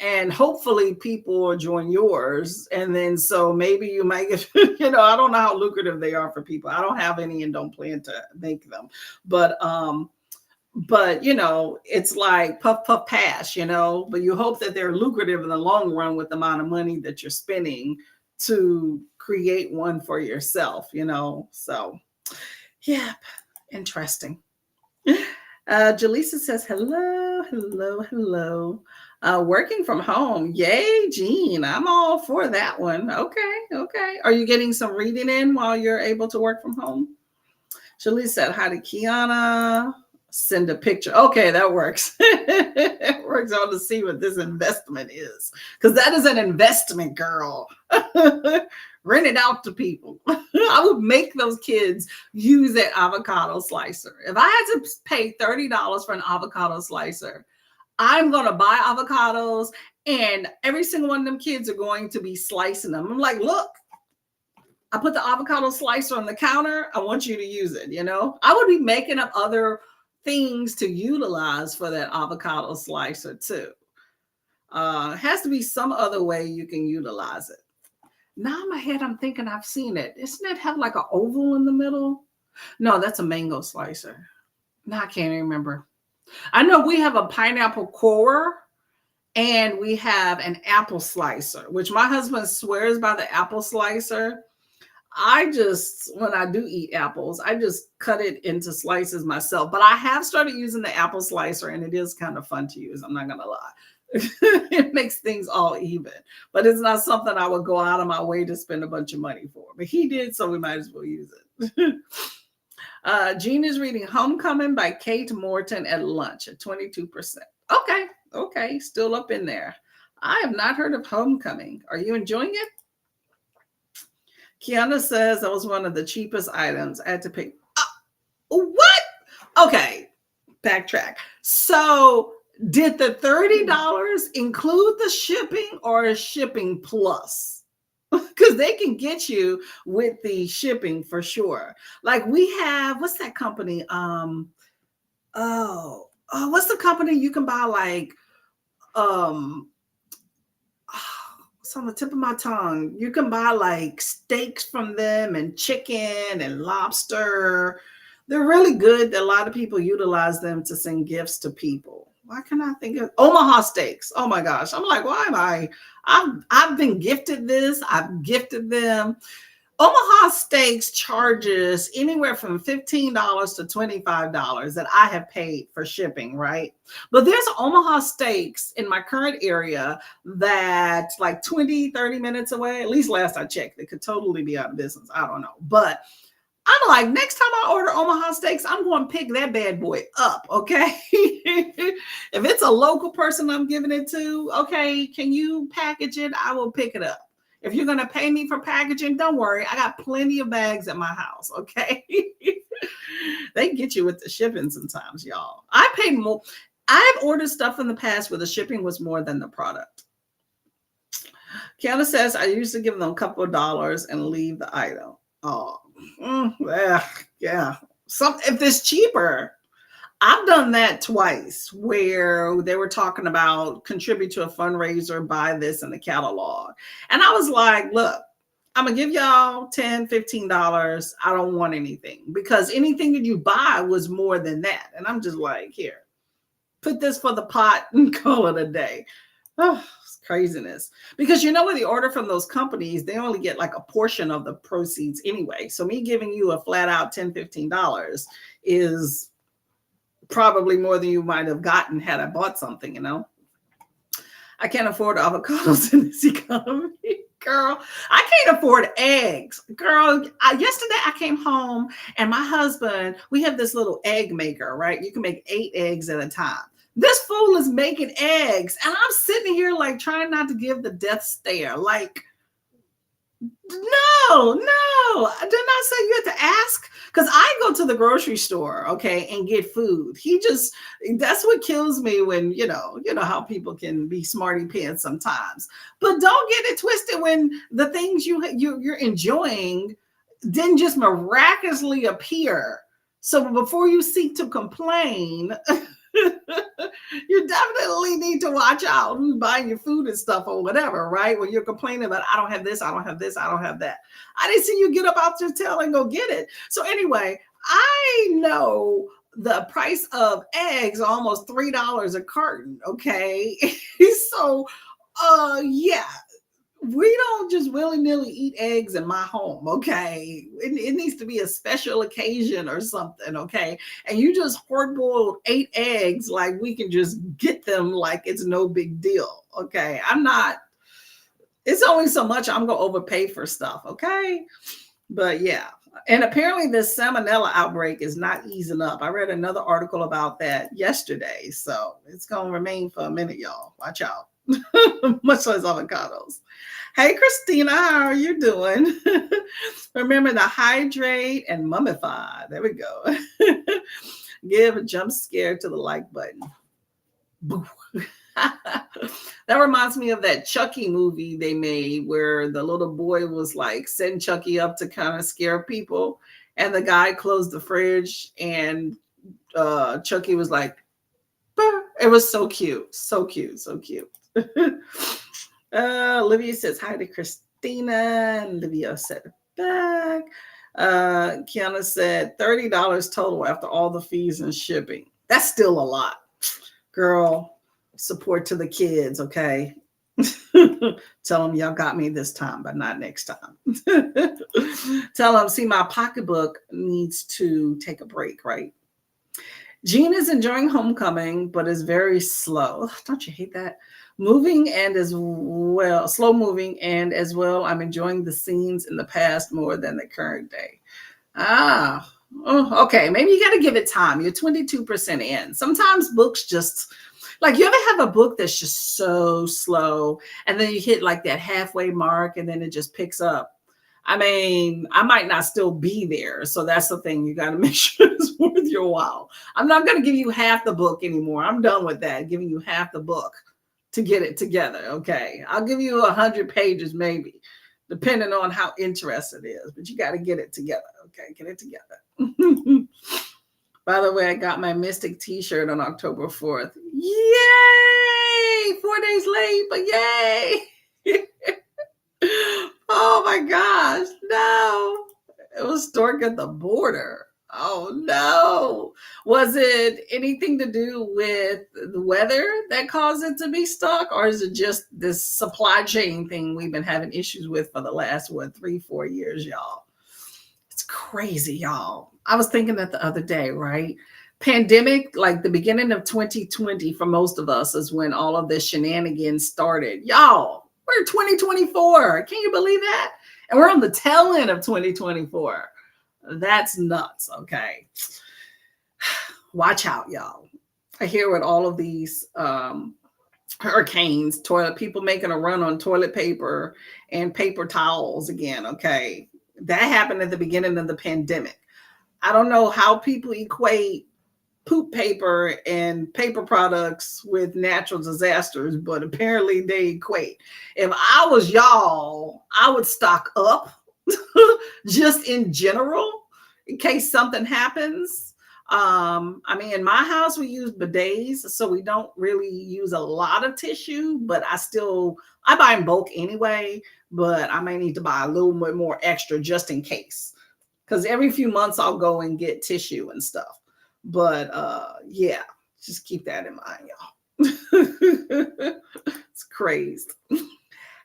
and hopefully people will join yours. And then so maybe you might get, I don't know how lucrative they are for people. I don't have any and don't plan to make them. But it's like puff, puff, pass, but you hope that they're lucrative in the long run with the amount of money that you're spending to create one for yourself, so yeah. Interesting. Jaleesa says, hello. Working from home. Yay, Jean. I'm all for that one. Okay. Are you getting some reading in while you're able to work from home? Jaleesa said, hi to Kiana. Send a picture. Okay, that works. It works out to see what this investment is, because that is an investment, girl. Rent it out to people. I would make those kids use that avocado slicer. If I had to pay $30 for an avocado slicer, I'm going to buy avocados, and every single one of them kids are going to be slicing them. I'm like, look, I put the avocado slicer on the counter. I want you to use it. I would be making up other things to utilize for that avocado slicer too. It has to be some other way you can utilize it. Now in my head, I'm thinking I've seen it. Doesn't it have like an oval in the middle? No, that's a mango slicer. No, I can't remember. I know we have a pineapple corer and we have an apple slicer, which my husband swears by the apple slicer. When I do eat apples, I just cut it into slices myself. But I have started using the apple slicer, and it is kind of fun to use. I'm not going to lie. It makes things all even, but it's not something I would go out of my way to spend a bunch of money for. But he did, so we might as well use it. Jean is reading Homecoming by Kate Morton at lunch at 22%. Okay, okay, still up in there. I have not heard of Homecoming. Are you enjoying it? Kiana says that was one of the cheapest items. I had to pay. What? Okay, backtrack. So, did the $30 include the shipping or is shipping plus? Because they can get you with the shipping for sure. Like we have, what's that company? What's the company you can buy like um it's on the tip of my tongue. You can buy like steaks from them and chicken and lobster. They're really good. A lot of people utilize them to send gifts to people. Why can I think of Omaha Steaks? Oh my gosh. I'm like, why am I? I've been gifted this. I've gifted them. Omaha Steaks charges anywhere from $15 to $25 that I have paid for shipping, right? But there's Omaha Steaks in my current area that's like 20, 30 minutes away. At least last I checked, they could totally be out of business. I don't know. But I'm like, next time I order Omaha Steaks, I'm going to pick that bad boy up, okay? If it's a local person I'm giving it to, okay, can you package it? I will pick it up. If you're going to pay me for packaging, don't worry. I got plenty of bags at my house, okay? They get you with the shipping sometimes, y'all. I paid more. I've ordered stuff in the past where the shipping was more than the product. Kiana says, I usually give them a couple of dollars and leave the item. Oh, yeah. If it's cheaper, I've done that twice where they were talking about contribute to a fundraiser, buy this in the catalog. And I was like, look, I'm going to give y'all $10, $15. I don't want anything because anything that you buy was more than that. And I'm just like, here, put this for the pot and call it a day. Oh, it's craziness. Because when you order from those companies, they only get like a portion of the proceeds anyway. So me giving you a flat out $10, $15 is probably more than you might have gotten had I bought something, I can't afford avocados in this economy. Girl, I can't afford eggs. Girl, yesterday I came home and my husband, we have this little egg maker, right? You can make 8 eggs at a time. This fool is making eggs. And I'm sitting here like trying not to give the death stare. Like, no, I did not say you had to ask. Because I go to the grocery store, okay, and get food. That's what kills me when, you know how people can be smarty pants sometimes. But don't get it twisted when the things you're enjoying didn't just miraculously appear. So before you seek to complain, you definitely need to watch out who's buying your food and stuff or whatever, right? When you're complaining about, I don't have this, I don't have this, I don't have that. I didn't see you get up out your tail and go get it. So anyway, I know the price of eggs are almost $3 a carton, okay? So, yeah. We don't just willy-nilly eat eggs in my home, okay? It needs to be a special occasion or something, okay? And you just hard-boiled 8 eggs like we can just get them like it's no big deal, okay? It's only so much I'm going to overpay for stuff, okay? But yeah. And apparently this salmonella outbreak is not easing up. I read another article about that yesterday, so it's going to remain for a minute, y'all. Watch out. Much less avocados. Hey, Christina, how are you doing? Remember to hydrate and mummify. There we go. Give a jump scare to the like button. That reminds me of that Chucky movie they made where the little boy was like setting Chucky up to kind of scare people. And the guy closed the fridge and Chucky was like, bah. It was so cute. So cute. So cute. Olivia says hi to Christina. And Olivia said back. Kiana said $30 total after all the fees and shipping. That's still a lot. Girl, support to the kids, okay? Tell them y'all got me this time, but not next time. Tell them, see, my pocketbook needs to take a break, right? Jean is enjoying Homecoming, but is very slow. Don't you hate that? Moving and as well, slow moving, and as well, I'm enjoying the scenes in the past more than the current day. Oh, okay, maybe you got to give it time. You're 22% in. Sometimes books just like you ever have a book that's just so slow and then you hit like that halfway mark and then it just picks up. I mean, I might not still be there. So that's the thing. You got to make sure it's worth your while. I'm not going to give you half the book anymore. I'm done with that, giving you half the book to get it together. Okay. I'll give you 100 pages, maybe, depending on how interested it is, but you got to get it together. Okay. Get it together. By the way, I got my Mystic t-shirt on October 4th. Yay! 4 days late, but yay! Oh my gosh, no. It was Stork at the border. Oh no. Was it anything to do with the weather that caused it to be stuck? Or is it just this supply chain thing we've been having issues with for the last, what, 3-4 years, y'all? It's crazy, y'all. I was thinking that the other day, right? Pandemic, like the beginning of 2020 for most of us is when all of this shenanigans started. Y'all, we're 2024. Can you believe that? And we're on the tail end of 2024. That's nuts, okay? Watch out, y'all. I hear with all of these hurricanes, toilet people making a run on toilet paper and paper towels again, okay? That happened at the beginning of the pandemic. I don't know how people equate poop paper and paper products with natural disasters, but apparently they equate. If I was y'all, I would stock up just in general in case something happens. I mean, in my house, we use bidets, so we don't really use a lot of tissue, but I buy in bulk anyway, but I may need to buy a little bit more extra just in case. Because every few months I'll go and get tissue and stuff. But yeah, just keep that in mind, y'all. It's crazy.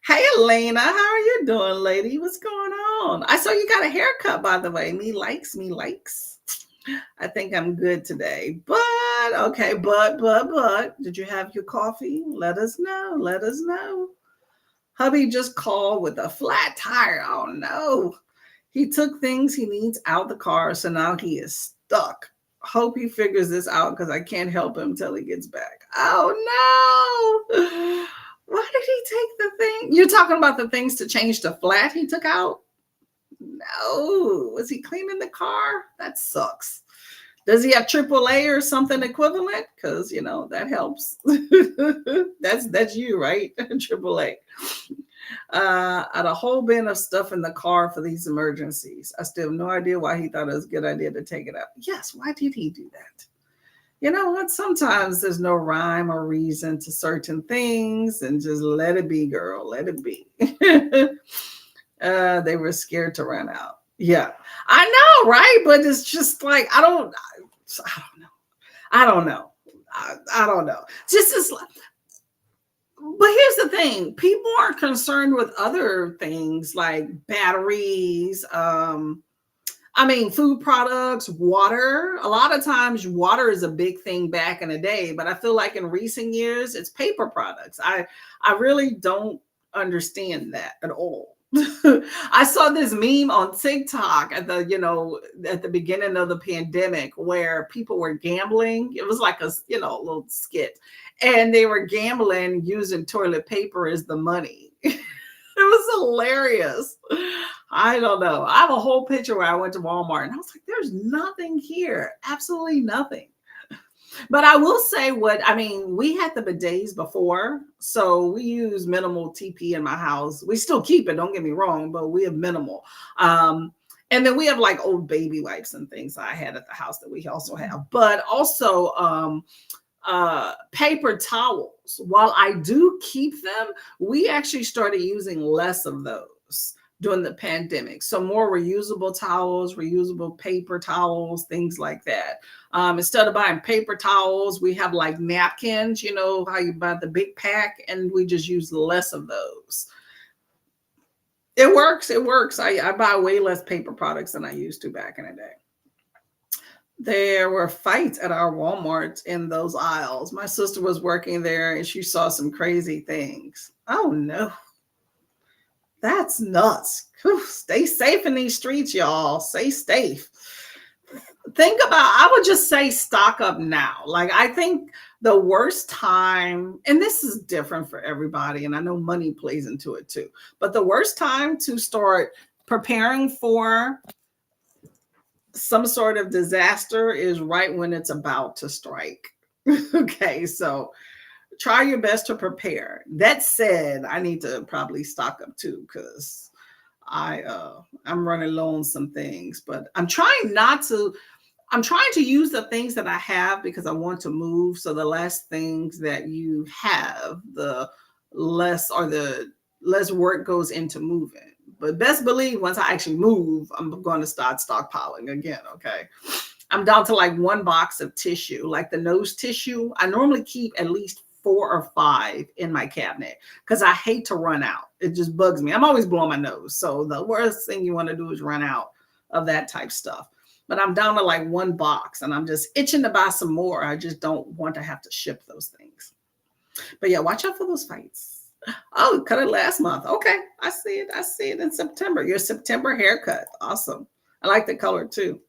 Hey Elena, how are you doing, lady? What's going on? I saw you got a haircut, by the way. Me likes. I think I'm good today. But okay, but did you have your coffee? Let us know. Let us know. Hubby just called with a flat tire. Oh no. He took things he needs out the car, so now he is stuck. Hope he figures this out because I can't help him till he gets back. Oh no. Why did he take the thing? You're talking about the things to change the flat he took out? No. Was he cleaning the car? That sucks. Does he have AAA or something equivalent? Because that helps. that's you, right? AAA. Had a whole bin of stuff in the car for these emergencies. I still have no idea why he thought it was a good idea to take it out. Yes, why did he do that? You know what? Sometimes there's no rhyme or reason to certain things, and just let it be, girl. Let it be. They were scared to run out. Yeah, I know, right? But it's just like I don't know. I don't know. Just as. But here's the thing: people are concerned with other things like batteries. Food products, water. A lot of times, water is a big thing back in the day, but I feel like in recent years, it's paper products. I really don't understand that at all. I saw this meme on TikTok at the beginning of the pandemic where people were gambling. It was like a little skit, and they were gambling using toilet paper as the money. It was hilarious. I don't know. I have a whole picture where I went to Walmart and I was like, there's nothing here. Absolutely nothing. But I will say we had the bidets before. So we use minimal TP in my house. We still keep it, don't get me wrong, but we have minimal. And then we have like old baby wipes and things I had at the house that we also have. But also paper towels. While I do keep them, we actually started using less of those during the pandemic. So more reusable towels, reusable paper towels, things like that. Instead of buying paper towels, we have like napkins, how you buy the big pack, and we just use less of those. It works. I buy way less paper products than I used to back in the day. There were fights at our Walmart in those aisles. My sister was working there and she saw some crazy things. Oh no. That's nuts. Whew, stay safe in these streets, y'all. Stay safe. think about, I would just say stock up now. Like, I think the worst time, and this is different for everybody, and I know money plays into it too, but the worst time to start preparing for some sort of disaster is right when it's about to strike. Okay, so try your best to prepare. That said, I need to probably stock up too, because I'm running low on some things, but I'm trying to use the things that I have because I want to move. So the less things that you have, the less work goes into moving. But best believe once I actually move, I'm going to start stockpiling again. Okay. I'm down to like one box of tissue, like the nose tissue. I normally keep at least 4 or 5 in my cabinet because I hate to run out. It just bugs me. I'm always blowing my nose. So the worst thing you want to do is run out of that type stuff. But I'm down to like one box and I'm just itching to buy some more. I just don't want to have to ship those things. But yeah, watch out for those fights. Oh, cut it last month. Okay, I see it. I see it in September. Your September haircut. Awesome. I like the color too.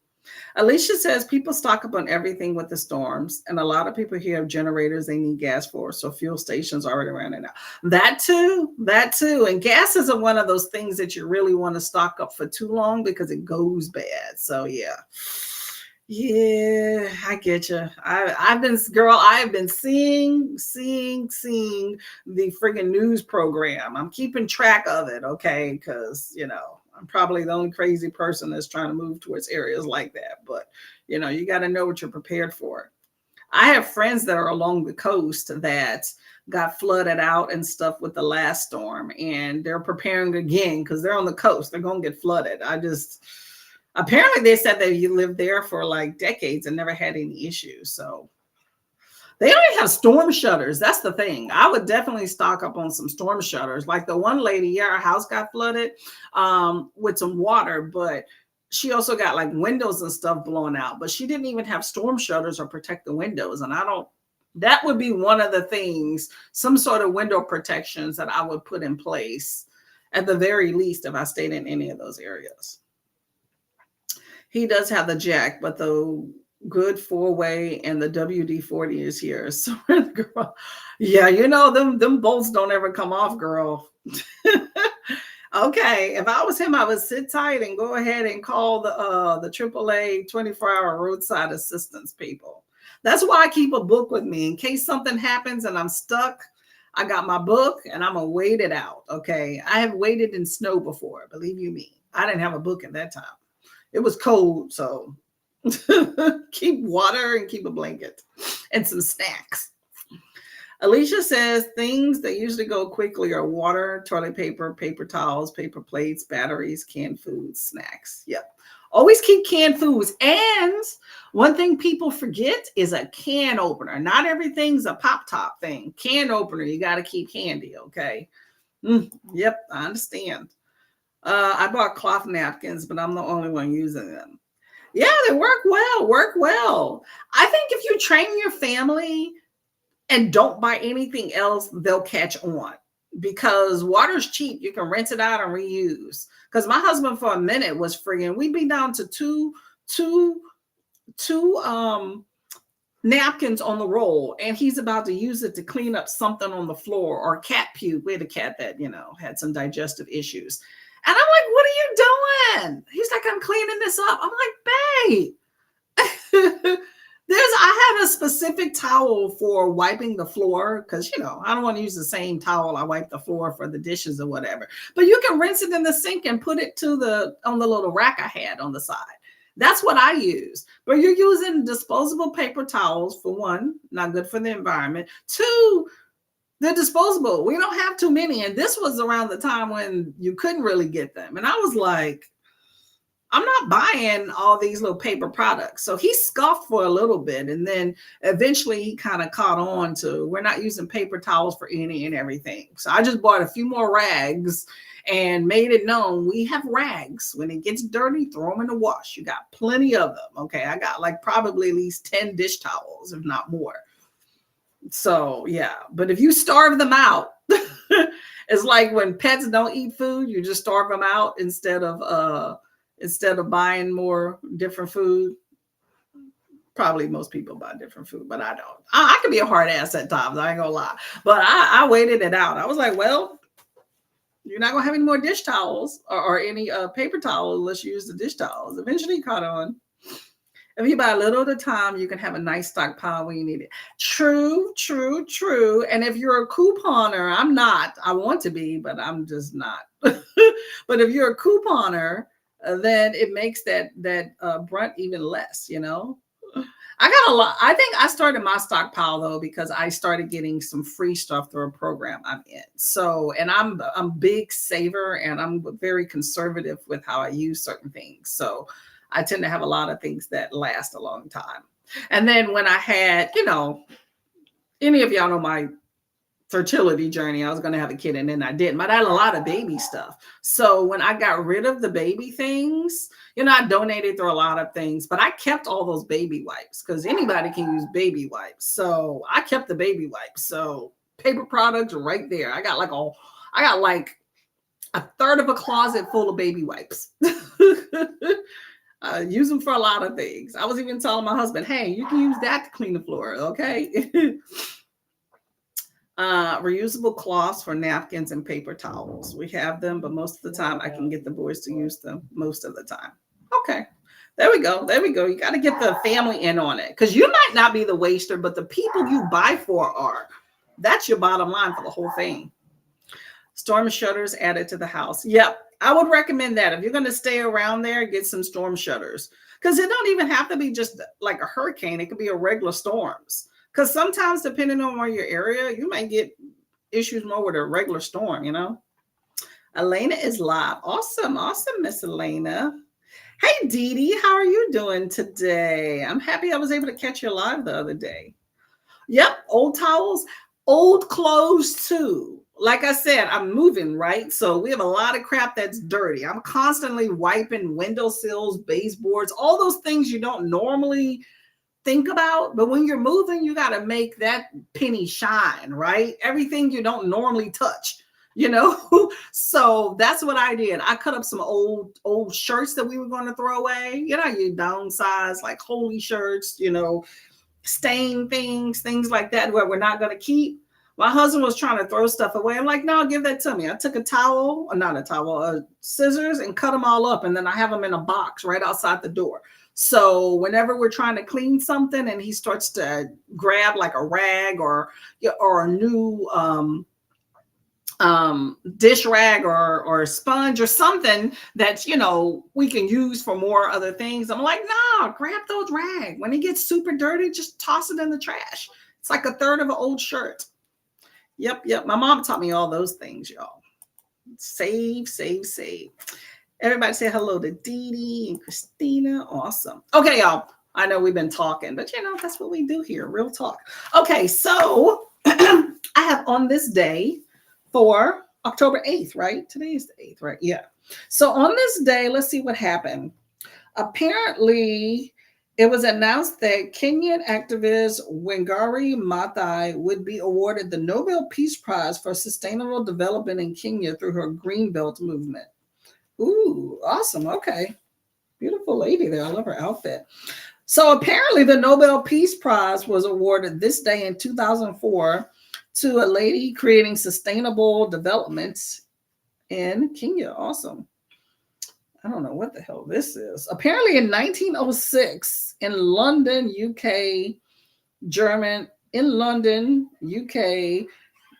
Alicia says people stock up on everything with the storms, and a lot of people here have generators they need gas for, so fuel stations already running out. That too, that too. And gas isn't one of those things that you really want to stock up for too long because it goes bad. So yeah. Yeah, I get you. I have been seeing the friggin' news program. I'm keeping track of it, okay? Because I'm probably the only crazy person that's trying to move towards areas like that. But you got to know what you're prepared for. I have friends that are along the coast that got flooded out and stuff with the last storm, and they're preparing again because they're on the coast. They're gonna get flooded. Apparently they said that you lived there for like decades and never had any issues. So they don't even have storm shutters. That's the thing. I would definitely stock up on some storm shutters. Like the one lady, yeah, her house got flooded with some water, but she also got like windows and stuff blown out. But she didn't even have storm shutters or protect the windows. And that would be one of the things, some sort of window protections that I would put in place at the very least if I stayed in any of those areas. He does have the jack, but the good 4-way and the WD-40 is here. So, girl, yeah, them bolts don't ever come off, girl. Okay, if I was him, I would sit tight and go ahead and call the AAA 24-hour roadside assistance people. That's why I keep a book with me in case something happens and I'm stuck. I got my book and I'm gonna wait it out. Okay, I have waited in snow before. Believe you me, I didn't have a book at that time. It was cold, so keep water and keep a blanket and some snacks. Alicia says things that usually go quickly are water, toilet paper, paper towels, paper plates, batteries, canned foods, snacks. Yep. Always keep canned foods. And one thing people forget is a can opener. Not everything's a pop top thing. Can opener, you got to keep handy, okay? Yep, I understand. I bought cloth napkins, but I'm the only one using them. Yeah, they work well. I think if you train your family and don't buy anything else, they'll catch on because water's cheap. You can rinse it out and reuse. Because my husband for a minute was friggin', we'd be down to two napkins on the roll, and he's about to use it to clean up something on the floor or cat puke. We had a cat that, had some digestive issues. And I'm like, what are you doing? He's like, I'm cleaning this up. I'm like, babe. I have a specific towel for wiping the floor because, I don't want to use the same towel I wipe the floor for the dishes or whatever. But you can rinse it in the sink and put it on the little rack I had on the side. That's what I use. But you're using disposable paper towels, for one, not good for the environment. Two, they're disposable. We don't have too many. And this was around the time when you couldn't really get them. And I was like, I'm not buying all these little paper products. So he scoffed for a little bit. And then eventually he kind of caught on to, we're not using paper towels for any and everything. So I just bought a few more rags and made it known we have rags. When it gets dirty, throw them in the wash. You got plenty of them. Okay. I got like probably at least 10 dish towels, if not more. So yeah, but if you starve them out, it's like when pets don't eat food, you just starve them out instead of buying more different food. Probably most people buy different food, but I don't. I can be a hard ass at times. I ain't gonna lie, but I waited it out. I was like, well, you're not gonna have any more dish towels or any paper towels unless you use the dish towels. Eventually, you caught on. If you buy a little at a time, you can have a nice stockpile when you need it. True, true, true. And if you're a couponer, I'm not. I want to be, but I'm just not. But if you're a couponer, then it makes that brunt even less. You know. I got a lot. I think I started my stockpile though because I started getting some free stuff through a program I'm in. So, and I'm big saver and I'm very conservative with how I use certain things. So, I tend to have a lot of things that last a long time. And then when I had, any of y'all know my fertility journey, I was going to have a kid and then I didn't, but I had a lot of baby stuff. So when I got rid of the baby things, I donated through a lot of things, but I kept all those baby wipes because anybody can use baby wipes. So I kept the baby wipes. So paper products right there. I got like a third of a closet full of baby wipes. Use them for a lot of things. I was even telling my husband, hey, you can use that to clean the floor, okay? Reusable cloths for napkins and paper towels. We have them, but most of the time I can get the boys to use them most of the time. Okay. There we go. There we go. You got to get the family in on it because you might not be the waster, but the people you buy for are. That's your bottom line for the whole thing. Storm shutters added to the house. Yep. I would recommend that. If you're going to stay around there, get some storm shutters because it don't even have to be just like a hurricane. It could be a regular storms. Because sometimes, depending on where your area, you might get issues more with a regular storm, Elena is live. Awesome. Awesome, Miss Elena. Hey, Dee Dee, how are you doing today? I'm happy I was able to catch you live the other day. Yep, old towels, old clothes too. Like I said, I'm moving, right? So we have a lot of crap that's dirty. I'm constantly wiping windowsills, baseboards, all those things you don't normally think about, but when you're moving, you got to make that penny shine, right? Everything you don't normally touch, So that's what I did. I cut up some old shirts that we were going to throw away. You downsize like holy shirts, stained things like that where we're not going to keep. My husband was trying to throw stuff away. I'm like, no, give that to me. I took scissors and cut them all up. And then I have them in a box right outside the door. So whenever we're trying to clean something and he starts to grab like a rag or a new dish rag or a sponge or something that, we can use for more other things, I'm like, no, grab those rags. When it gets super dirty, just toss it in the trash. It's like a third of an old shirt. Yep. My mom taught me all those things, y'all. Save. Everybody say hello to Dee Dee and Christina. Awesome. Okay, y'all. I know we've been talking, but that's what we do here. Real talk. Okay, so I have on this day for October 8th, right? Today is the 8th, right? Yeah. So on this day, let's see what happened. Apparently, it was announced that Kenyan activist Wangari Maathai would be awarded the Nobel Peace Prize for Sustainable Development in Kenya through her Greenbelt movement. Ooh, awesome. Okay. Beautiful lady there. I love her outfit. So apparently the Nobel Peace Prize was awarded this day in 2004 to a lady creating sustainable development in Kenya. Awesome. I don't know what the hell this is. Apparently in 1906 in London, UK,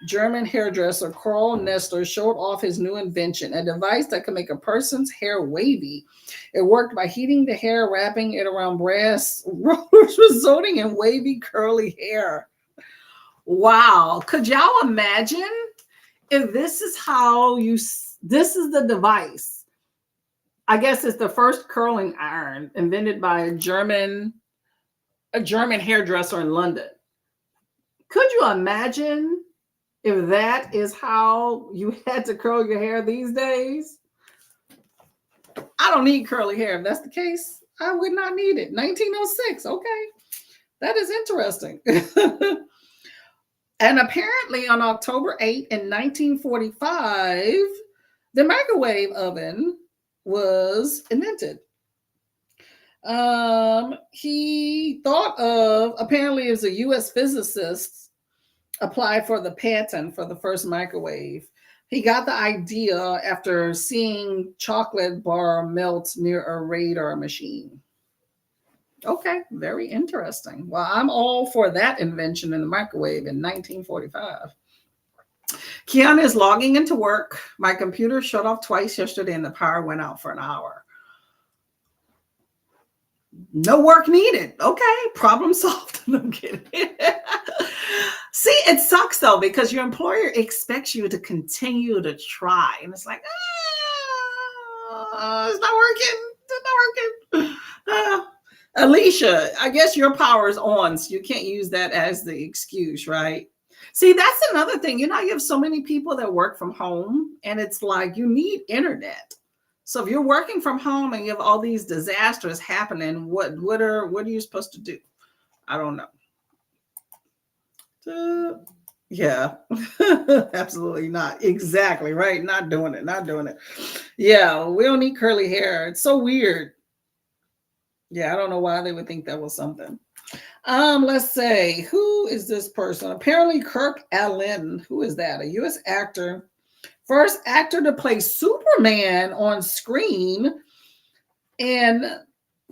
German hairdresser Carl Nestler showed off his new invention, a device that can make a person's hair wavy. It worked by heating the hair, wrapping it around brass rollers, resulting in wavy, curly hair. Wow. Could y'all imagine if this is this is the device? I guess it's the first curling iron invented by a German hairdresser in London. Could you imagine if that is how you had to curl your hair these days? I don't need curly hair. If that's the case, I would not need it. 1906. Okay. That is interesting. And apparently on October 8 in 1945, the microwave oven was invented. He thought of, apparently it was a US physicist applied for the patent for the first microwave. He got the idea after seeing chocolate bar melt near a radar machine. Okay, very interesting. Well, I'm all for that invention in the microwave in 1945. Kiana is logging into work. My computer shut off twice yesterday and the power went out for an hour. No work needed. Okay, problem solved. No I'm kidding. See, it sucks though because your employer expects you to continue to try, and it's like, it's not working. It's not working. Alicia, I guess your power is on, so you can't use that as the excuse, right? See, that's another thing. You know, you have so many people that work from home, and it's like you need internet. So if you're working from home and you have all these disasters happening, what are you supposed to do? I don't know. Yeah, absolutely not. Exactly right. Not doing it. Not doing it. Yeah, we don't need curly hair. It's so weird. Yeah, I don't know why they would think that was something. Let's say, who is this person? Apparently, Kirk Allen. Who is that? A U.S. actor, first actor to play Superman on screen and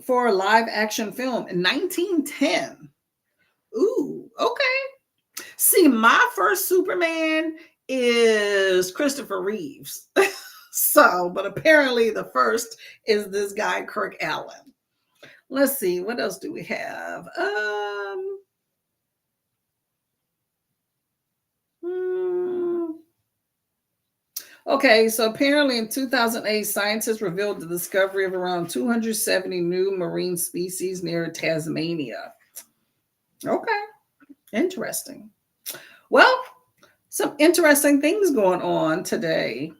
for a live action film in 1910. Ooh, okay. See, my first Superman is Christopher Reeves. So, but apparently the first is this guy, Kirk Allen. Let's see, what else do we have? Hmm. Okay, so apparently in 2008, scientists revealed the discovery of around 270 new marine species near Tasmania. Okay, interesting. Well, some interesting things going on today.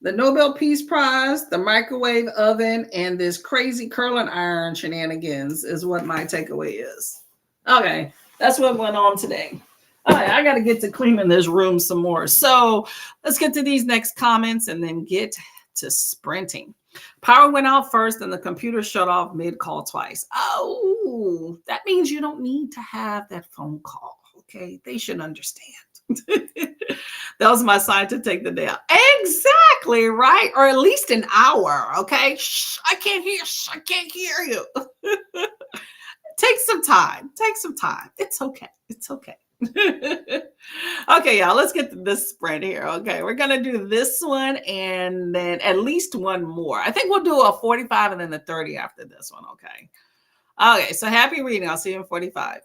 The Nobel Peace Prize, the microwave oven, and this crazy curling iron shenanigans is what my takeaway is. Okay, that's what went on today. All right, I got to get to cleaning this room some more. So let's get to these next comments and then get to sprinting. Power went out first and the computer shut off mid call twice. Oh, that means you don't need to have that phone call. Okay, they should understand. That was my sign to take the day out. Exactly, right? Or at least an hour. Okay. Shh, I can't hear. Shh, I can't hear you. Take some time. Take some time. It's okay. It's okay. Okay, y'all, let's get to this spread here. Okay, we're gonna do this one and then at least one more. I think we'll do a 45 and then the 30 after this one. Okay. Okay, so happy reading. I'll see you in 45.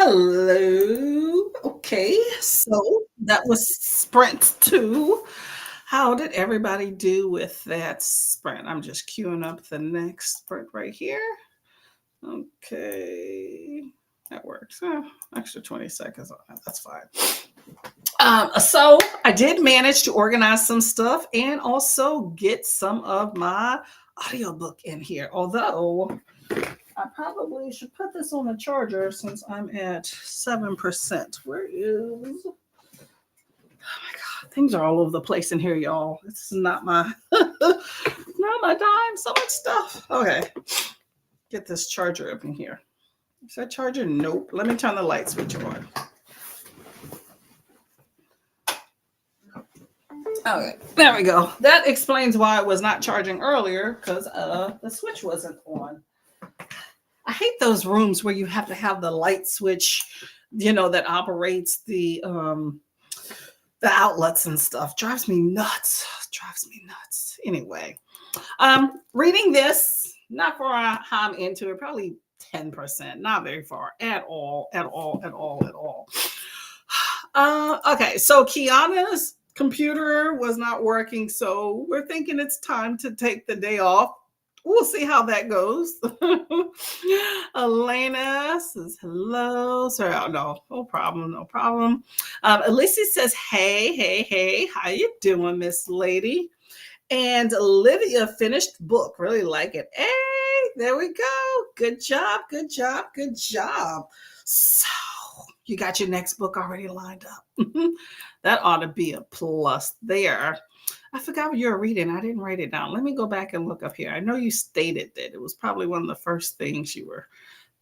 Hello. Okay, so that was sprint 2. How did everybody do with that sprint? I'm just queuing up the next sprint right here. Okay, that works. Extra 20 seconds on that. That's fine. So I did manage to organize some stuff and also get some of my audiobook in here. Although I probably should put this on a charger since I'm at 7%. Where is, oh my God, things are all over the place in here, y'all. It's not my, not my time, so much stuff. Okay, get this charger up in here. Is that charger? Nope. Let me turn the light switch on. Okay, there we go. That explains why it was not charging earlier, because the switch wasn't on. I hate those rooms where you have to have the light switch, that operates the outlets and stuff. Drives me nuts. Anyway, reading this, not for how I'm into it, probably 10%, not very far at all. Okay, so Kiana's computer was not working, so we're thinking it's time to take the day off. We'll see how that goes. Elena says hello. Sorry, no problem. Alicia says, hey, how you doing, Miss Lady? And Olivia finished the book. Really like it. Hey, there we go. Good job. So you got your next book already lined up. That ought to be a plus there. I forgot what you were reading. I didn't write it down. Let me go back and look up here. I know you stated that it was probably one of the first things you were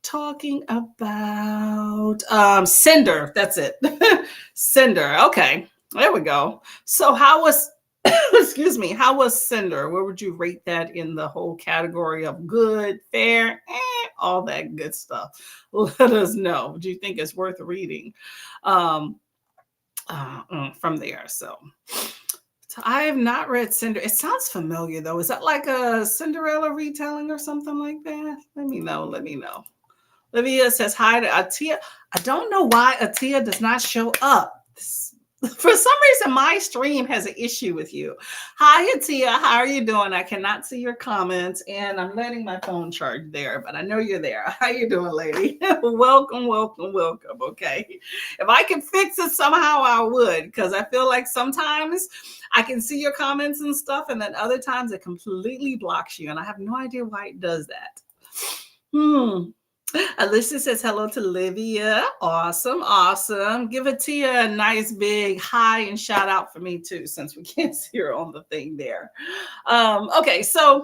talking about. Cinder. That's it. Cinder. Okay. There we go. So how was, excuse me, how was Cinder? Where would you rate that in the whole category of good, fair, all that good stuff? Let us know. Do you think it's worth reading from there? So I have not read Cinder. It sounds familiar though. Is that like a Cinderella retelling or something like that? Let me know. Olivia says hi to Atia. I don't know why Atia does not show up. For some reason, my stream has an issue with you. Hi, Atia. How are you doing? I cannot see your comments, and I'm letting my phone charge there, but I know you're there. How you doing, lady? Welcome. Okay. If I could fix it somehow, I would, because I feel like sometimes I can see your comments and stuff, and then other times it completely blocks you, and I have no idea why it does that. Alicia says hello to Livia. Awesome. Give Atia a nice big hi and shout out for me too, since we can't see her on the thing there. Okay, so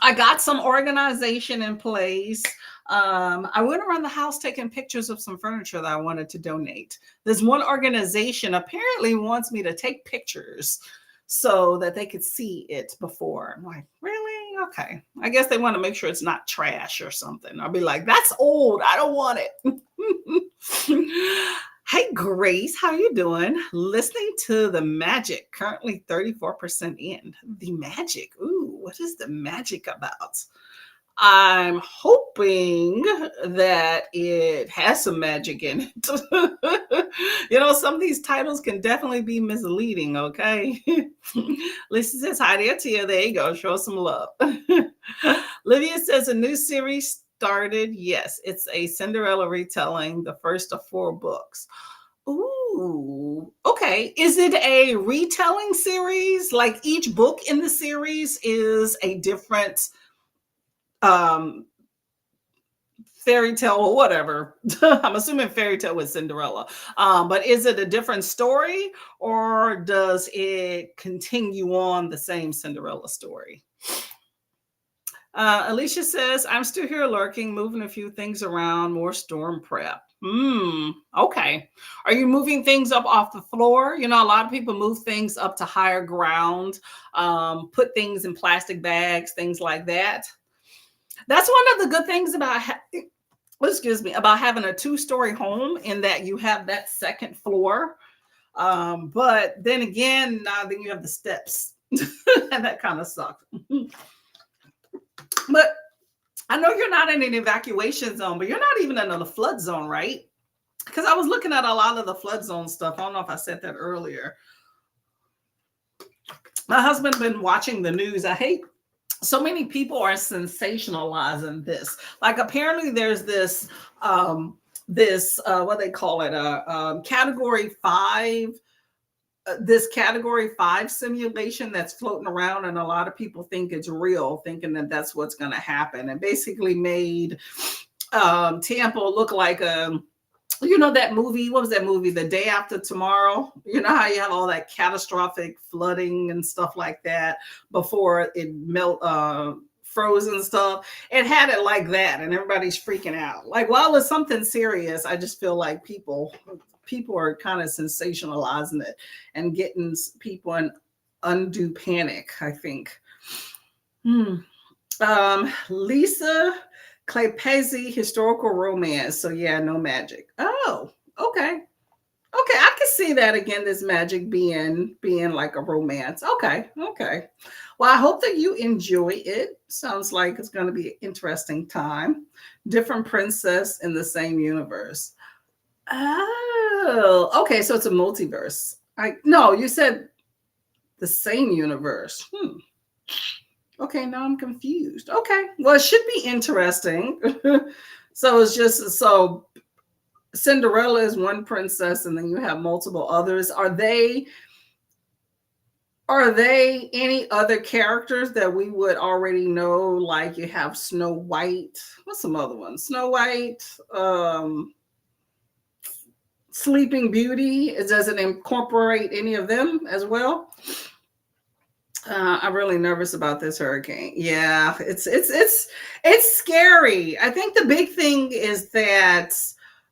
I got some organization in place. I went around the house taking pictures of some furniture that I wanted to donate. There's one organization apparently wants me to take pictures so that they could see it before. I'm like, really? Okay. I guess they want to make sure it's not trash or something. I'll be like, that's old. I don't want it. Hey, Grace, how you doing? Listening to The Magic, currently 34% in. The Magic. Ooh, what is The Magic about? I'm hoping that it has some magic in it. Some of these titles can definitely be misleading, okay? Lisa says, hi there, Tia. There you go. Show some love. Livia says, a new series started. Yes, it's a Cinderella retelling, the first of 4 books. Ooh, okay. Is it a retelling series? Like each book in the series is a different fairy tale or whatever. I'm assuming fairy tale with Cinderella. But is it a different story, or does it continue on the same Cinderella story? Alicia says, I'm still here lurking, moving a few things around, more storm prep. Okay. Are you moving things up off the floor? A lot of people move things up to higher ground, put things in plastic bags, things like that. That's one of the good things about about having a 2-story home, in that you have that second floor. But then again, then you have the steps, and that kind of sucks. But I know you're not in an evacuation zone, but you're not even in a flood zone, right? because I was looking at a lot of the flood zone stuff. I don't know if I said that earlier. My husband been watching the news. I hate so many people are sensationalizing this. Like apparently there's this what they call it category 5, this category 5 simulation that's floating around, and a lot of people think it's real, thinking that that's what's going to happen, and basically made Tampa look like a, you know, that movie, what was that movie, The Day After Tomorrow? You know how you have all that catastrophic flooding and stuff like that before it frozen stuff. It had it like that, and everybody's freaking out. Like, while it's something serious, I just feel like people are kind of sensationalizing it and getting people in undue panic, I think. Lisa Claypezi, historical romance. So yeah, no magic. Oh, okay. Okay, I can see that again, this magic being like a romance. Okay. Well, I hope that you enjoy it. Sounds like it's going to be an interesting time. Different princess in the same universe. Oh, okay. So it's a multiverse. No, you said the same universe. Okay, now I'm confused. Okay, well, it should be interesting. So it's just, so Cinderella is one princess, and then you have multiple others. Are they any other characters that we would already know? Like you have Snow White. What's some other ones? Snow White, Sleeping Beauty. Does it incorporate any of them as well? I'm really nervous about this hurricane. Yeah, it's scary. I think the big thing is that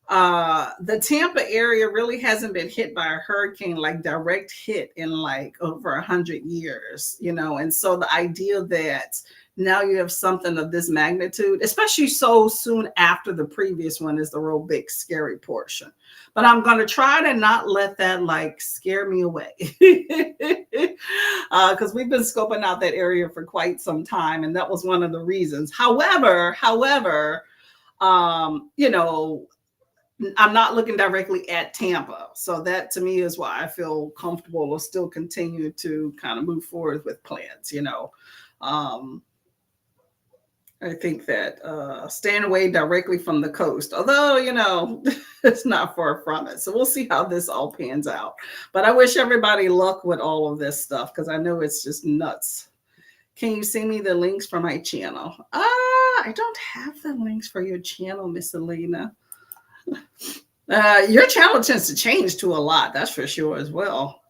the Tampa area really hasn't been hit by a hurricane, like direct hit, in like over 100 years, you know. And so the idea that now you have something of this magnitude, especially so soon after the previous one, is the real big scary portion. But I'm going to try to not let that like scare me away, because we've been scoping out that area for quite some time, and that was one of the reasons. However, you know, I'm not looking directly at Tampa, so that to me is why I feel comfortable to still continue to kind of move forward with plans. You know, I think that staying away directly from the coast, although, you know, it's not far from it. So we'll see how this all pans out. But I wish everybody luck with all of this stuff, because I know it's just nuts. Can you send me the links for my channel? I don't have the links for your channel, Miss Elena. Your channel tends to change to a lot, that's for sure as well.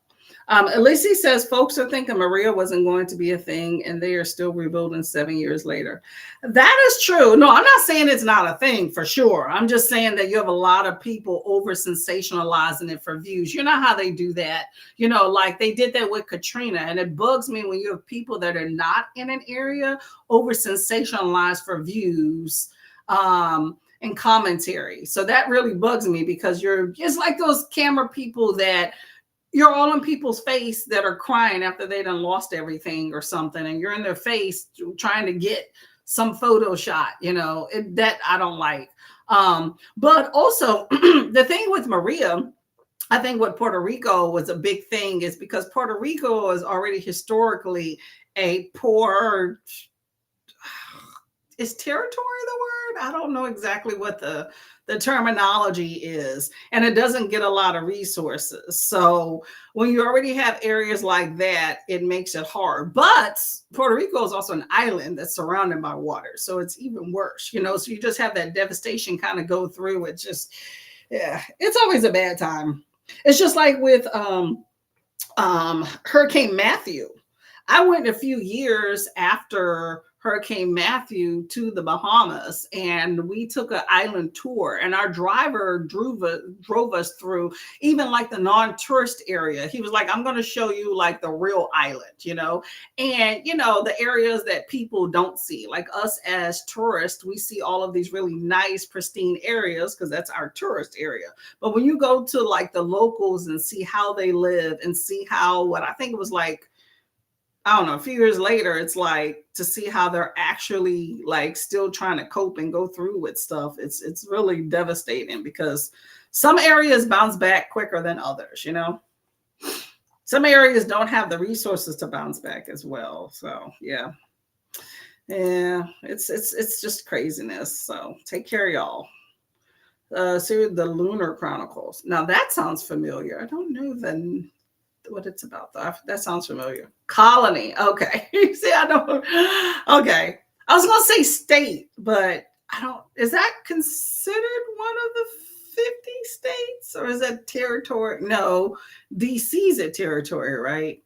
Elise says folks are thinking Maria wasn't going to be a thing, and they are still rebuilding 7 years later. That is true. No, I'm not saying it's not a thing for sure. I'm just saying that you have a lot of people over sensationalizing it for views. You know how they do that. You know, like they did that with Katrina, and it bugs me when you have people that are not in an area over sensationalized for views. And commentary. So that really bugs me, because you're just like those camera people that you're all in people's face that are crying after they done lost everything or something, and you're in their face trying to get some photo shot, you know, that I don't like. But also the thing with Maria, I think what Puerto Rico was a big thing is because Puerto Rico is already historically a poor, is territory the word? I don't know exactly what the terminology is, and it doesn't get a lot of resources. So when you already have areas like that, it makes it hard. But Puerto Rico is also an island that's surrounded by water, so it's even worse, you know. So you just have that devastation kind of go through. It's just, yeah, it's always a bad time. It's just like with Hurricane Matthew. I went a few years after Hurricane Matthew to the Bahamas, and we took an island tour, and our driver drove us through even like the non-tourist area. He was like, I'm going to show you like the real island, you know, and, you know, the areas that people don't see. Like us as tourists, we see all of these really nice, pristine areas because that's our tourist area. But when you go to like the locals and see how they live and see how, what I think it was like, I don't know, a few years later, it's like to see how they're actually like still trying to cope and go through with stuff. It's really devastating, because Some areas bounce back quicker than others, Some areas don't have the resources to bounce back as well. So yeah. Yeah, it's just craziness. So take care, y'all. So the Lunar Chronicles. Now that sounds familiar. I don't know what it's about though. That sounds familiar. Colony. Okay. See, I don't. Okay. I was gonna say state, but I don't. Is that considered one of the 50 states, or is that territory? No, DC's a territory, right?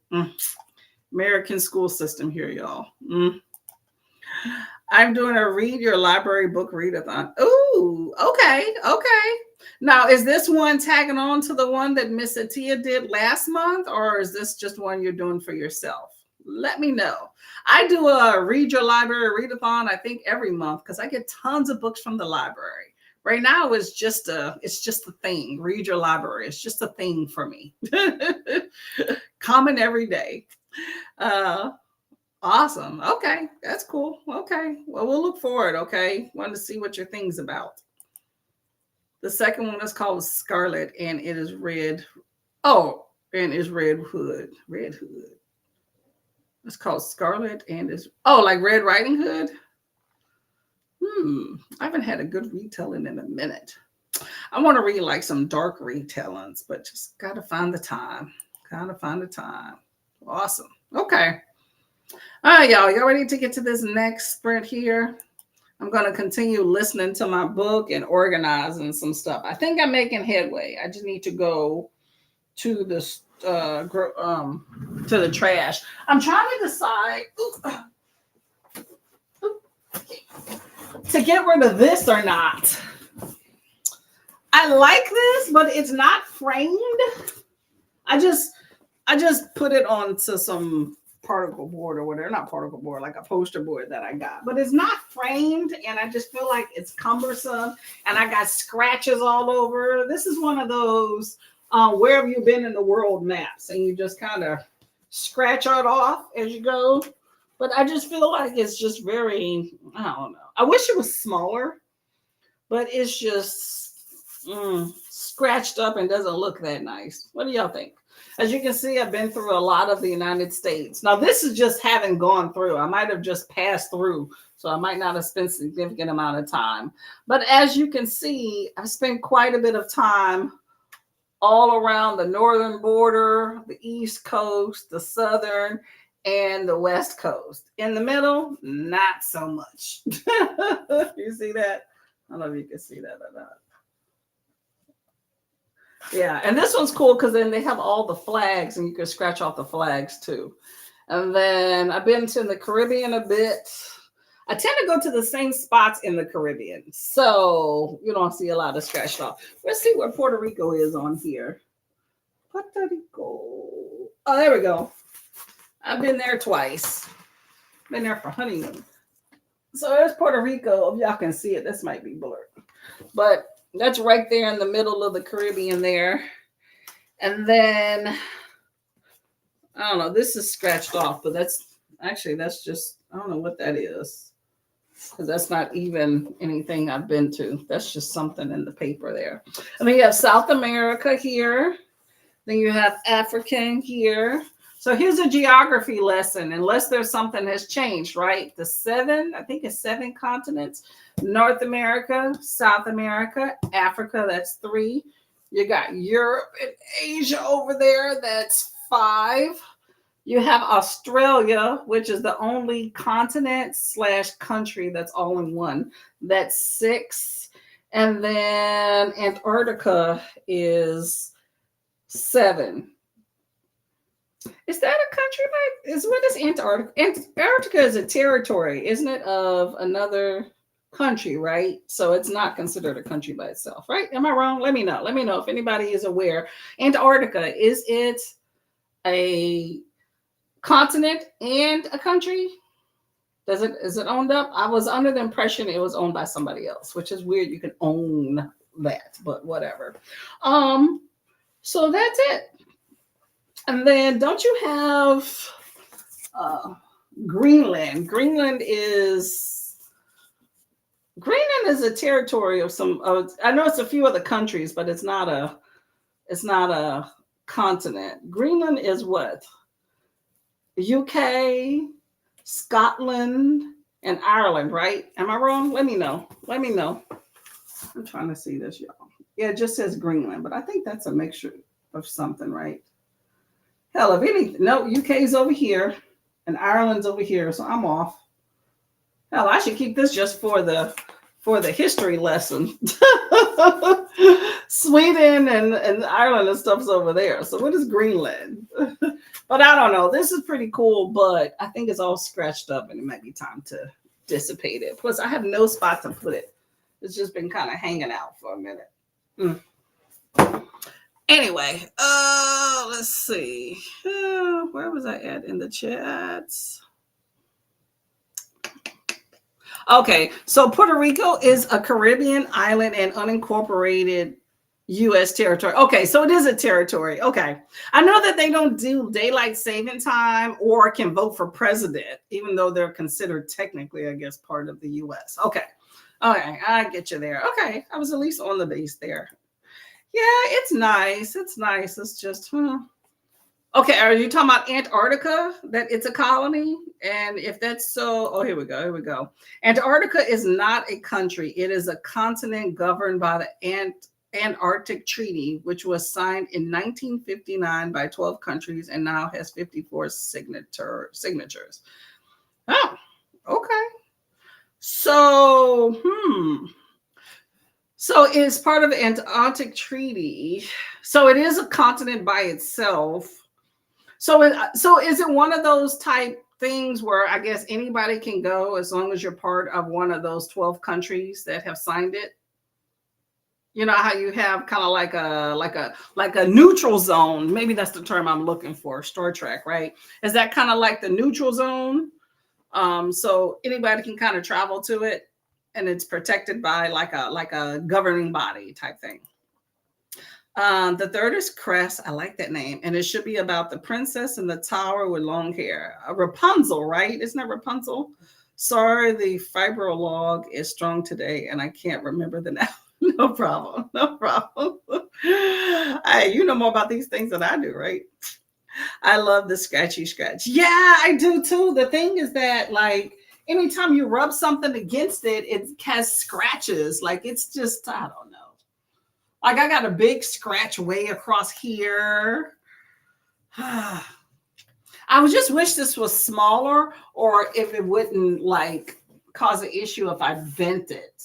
American school system here, y'all. I'm doing a read your library book readathon. Ooh, okay, okay. Now, is this one tagging on to the one that Miss Atia did last month, or is this just one you're doing for yourself? Let me know. I do a read your library readathon, I think every month, because I get tons of books from the library. Right now, it's just a thing. Read your library. It's just a thing for me. Common every day. Awesome. Okay. That's cool. Okay. Well, we'll look forward. Okay. Want to see what your thing's about. The second one is called Scarlet and it is red. Oh, and it's Red Hood. Red Hood. It's called Scarlet and it's, like Red Riding Hood. I haven't had a good retelling in a minute. I want to read like some dark retellings, but just got to find the time. Awesome. Okay. All right, y'all ready to get to this next sprint here? I'm going to continue listening to my book and organizing some stuff. I think I'm making headway. I just need to go to the trash. I'm trying to decide to get rid of this or not. I like this, but it's not framed. I just put it onto some particle board or whatever, not particle board, like a poster board that I got, but it's not framed and I just feel like it's cumbersome and I got scratches all over. This is one of those where have you been in the world maps and you just kind of scratch it off as you go, but I just feel like it's just very, I don't know. I wish it was smaller, but it's just scratched up and doesn't look that nice. What do y'all think? As you can see, I've been through a lot of the United States. Now, this is just having gone through. I might have just passed through, so I might not have spent a significant amount of time. But as you can see, I've spent quite a bit of time all around the northern border, the East Coast, the southern, and the West Coast. In the middle, not so much. You see that? I don't know if you can see that or not. Yeah, and this one's cool because then they have all the flags and you can scratch off the flags too. And then I've been to the Caribbean a bit. I tend to go to the same spots in the Caribbean, so you don't see a lot of scratched off. Let's see where Puerto Rico is on here. Puerto Rico. Oh, there we go. I've been there twice. Been there for honeymoon. So there's Puerto Rico. If y'all can see it, this might be blurred. But that's right there in the middle of the Caribbean there. And then, I don't know, this is scratched off, but that's just, I don't know what that is. Because that's not even anything I've been to. That's just something in the paper there. And then you have South America here. Then you have African here. So here's a geography lesson, unless there's something has changed, right? I think it's 7 continents. North America, South America, Africa, that's 3. You got Europe and Asia over there, that's 5. You have Australia, which is the only continent / country that's all in one. That's 6. And then Antarctica is 7. Is that a country? What is Antarctica? Antarctica is a territory, isn't it, of another country, right? So it's not considered a country by itself, right? Am I wrong? Let me know. Let me know if anybody is aware. Antarctica, is it a continent and a country? Is it owned up? I was under the impression it was owned by somebody else, which is weird. You can own that, but whatever. So that's it. And then don't you have Greenland? Greenland is Greenland is a territory of some. I know it's a few other countries, but it's not a. It's not a continent. Greenland is what? UK, Scotland, and Ireland, right? Am I wrong? Let me know. Let me know. I'm trying to see this, y'all. Yeah, it just says Greenland, but I think that's a mixture of something, right? Hell, if anything, no, UK's over here and Ireland's over here, so I'm off. Hell, I should keep this just for the history lesson. Sweden and Ireland and stuff's over there. So what is Greenland? But I don't know. This is pretty cool, but I think it's all scratched up and it might be time to dissipate it. Plus, I have no spot to put it. It's just been kind of hanging out for a minute. Anyway, let's see. Where was I at in the chats? Okay, so Puerto Rico is a Caribbean island and unincorporated U.S. territory. Okay, so it is a territory. Okay. I know that they don't do daylight saving time or can vote for president, even though they're considered technically, I guess, part of the U.S. Okay. Okay, I get you there. Okay, I was at least on the base there. Yeah, it's nice. It's nice. It's just, Okay, are you talking about Antarctica? That it's a colony? And if that's so, oh, here we go. Here we go. Antarctica is not a country. It is a continent governed by the Antarctic Treaty, which was signed in 1959 by 12 countries and now has 54 signatures. Oh, okay. So, So it's part of the Antarctic Treaty. So it is a continent by itself. So is it one of those type things where I guess anybody can go as long as you're part of one of those 12 countries that have signed it? You know how you have kind of like a neutral zone. Maybe that's the term I'm looking for. Star Trek, right? Is that kind of like the neutral zone? So anybody can kind of travel to it, and it's protected by like a governing body type thing. The third is Crest. I like that name. And it should be about the princess in the tower with long hair. Rapunzel, right? Isn't that Rapunzel? Sorry, the fibrolog is strong today and I can't remember the name. No problem. No problem. Hey, you know more about these things than I do, right? I love the scratchy scratch. Yeah, I do too. The thing is that, like, anytime you rub something against it, it has scratches. Like, it's just, I don't know. Like I got a big scratch way across here. I would just wish this was smaller, or if it wouldn't like cause an issue if I bent it.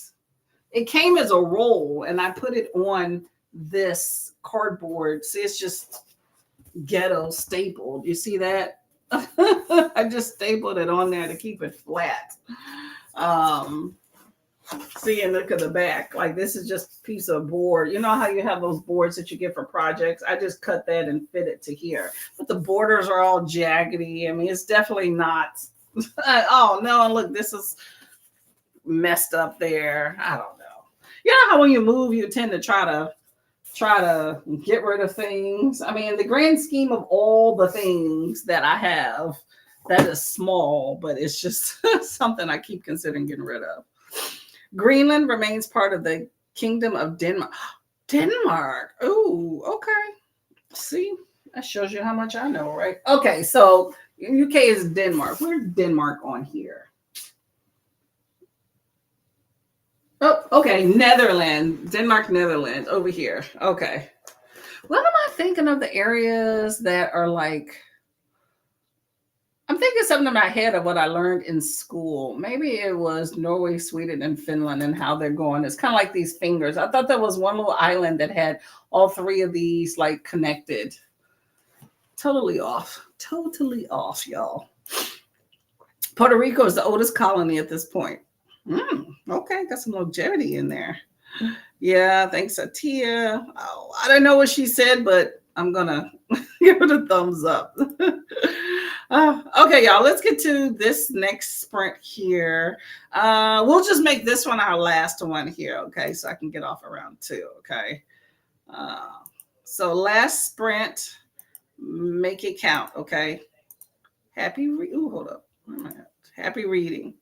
It came as a roll and I put it on this cardboard. See, it's just ghetto stapled. You see that? I just stapled it on there to keep it flat. See, and look at the back. Like this is just a piece of board. You know how you have those boards that you get for projects? I just cut that and fit it to here. But the borders are all jaggedy. I mean, it's definitely not. Oh no! Look, this is messed up there. I don't know. You know how when you move, you tend to try to get rid of things. I mean, in the grand scheme of all the things that I have, that is small, but it's just something I keep considering getting rid of. Greenland remains part of the Kingdom of Denmark. Denmark. Oh, okay. See, that shows you how much I know, right? Okay, so UK is Denmark. Where's Denmark on here? Oh, okay. Netherlands. Denmark, Netherlands over here. Okay. What am I thinking of the areas that are like, I'm thinking something in my head of what I learned in school. Maybe it was Norway, Sweden, and Finland and how they're going. It's kind of like these fingers. I thought there was one little island that had all three of these like connected. Totally off. Totally off, y'all. Puerto Rico is the oldest colony at this point. Okay, got some longevity in there. Yeah, thanks, Atia. Oh, I don't know what she said, but I'm gonna give it a thumbs up. Okay, y'all, let's get to this next sprint here. We'll just make this one our last one here, okay? So I can get off around 2, okay? So last sprint, make it count, okay? Hold up. Happy reading.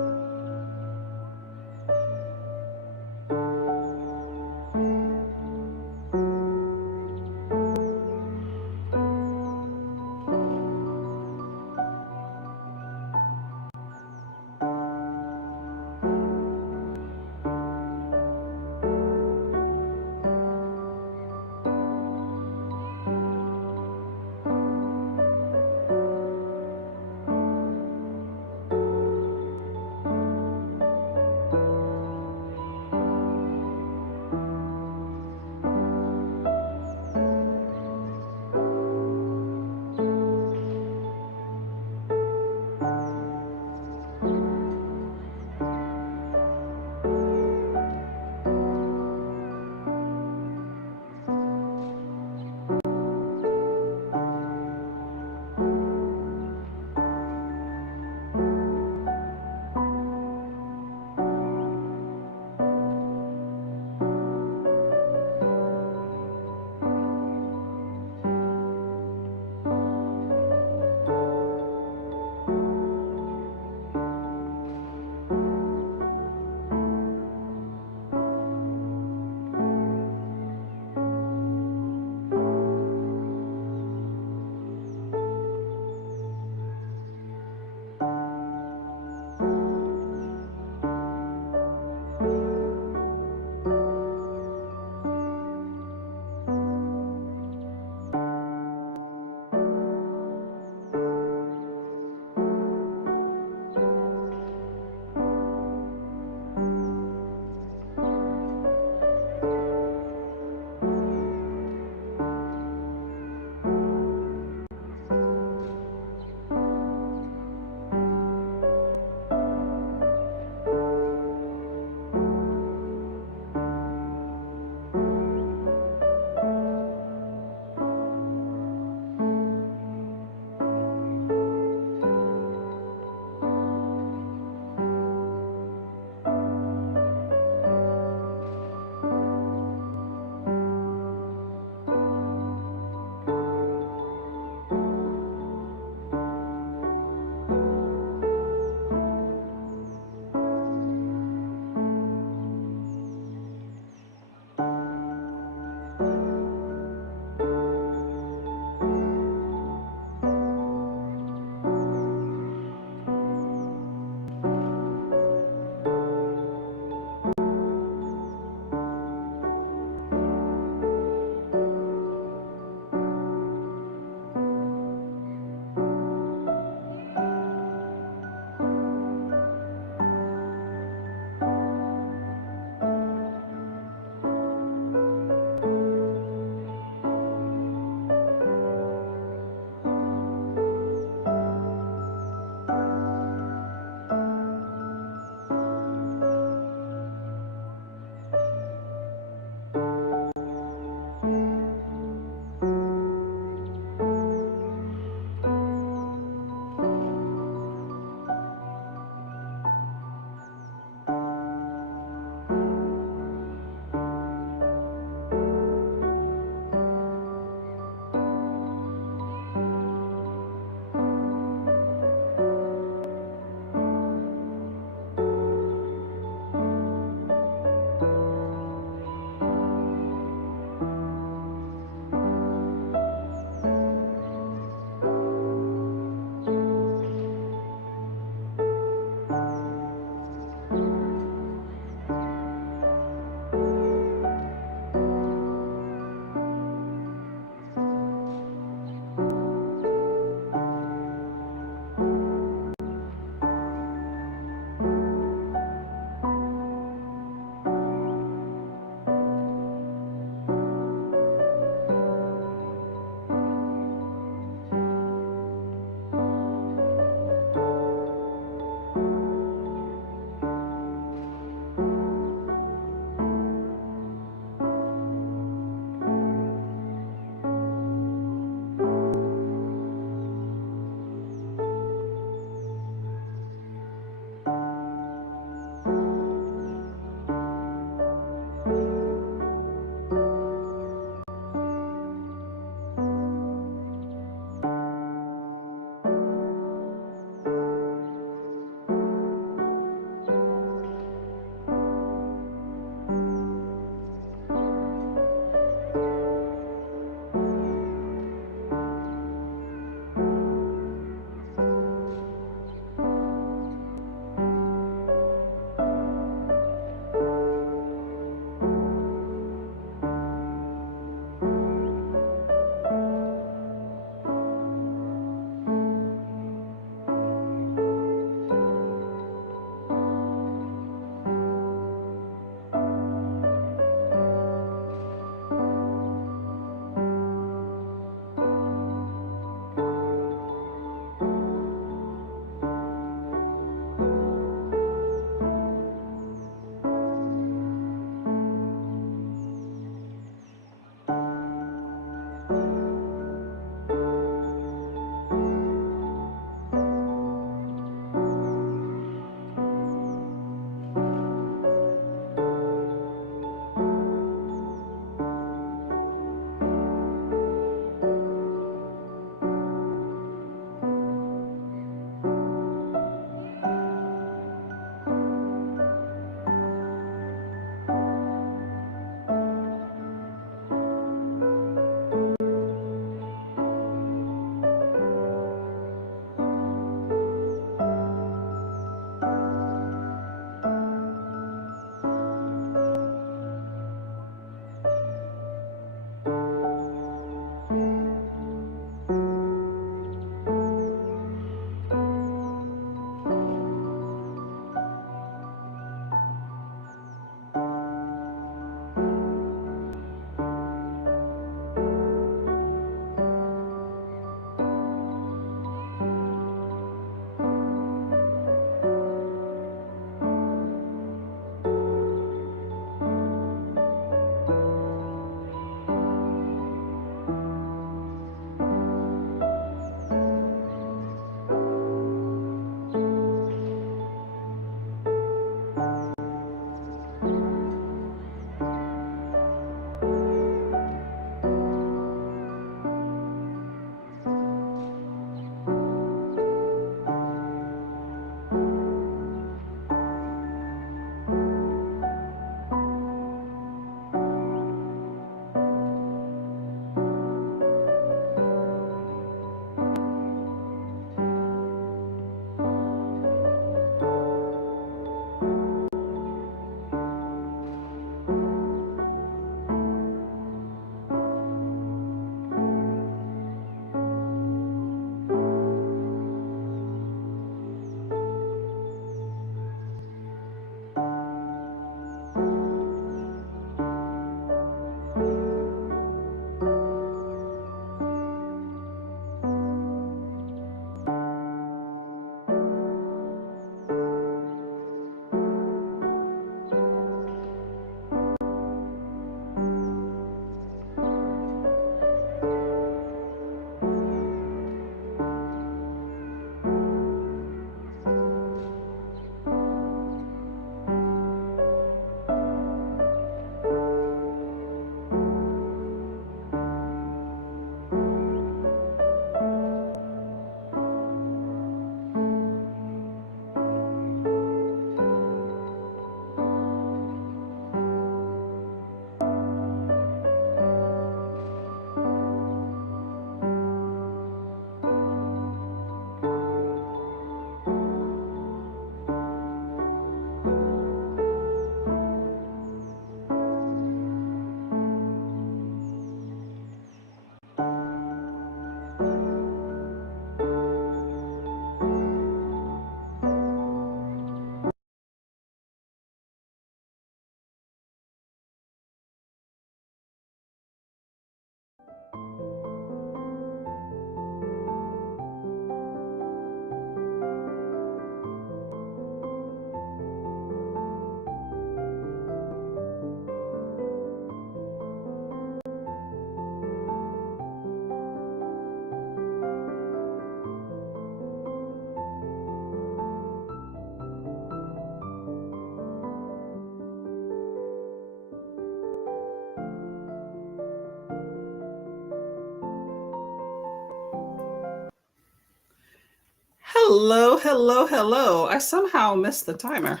Hello, hello, hello. I somehow missed the timer.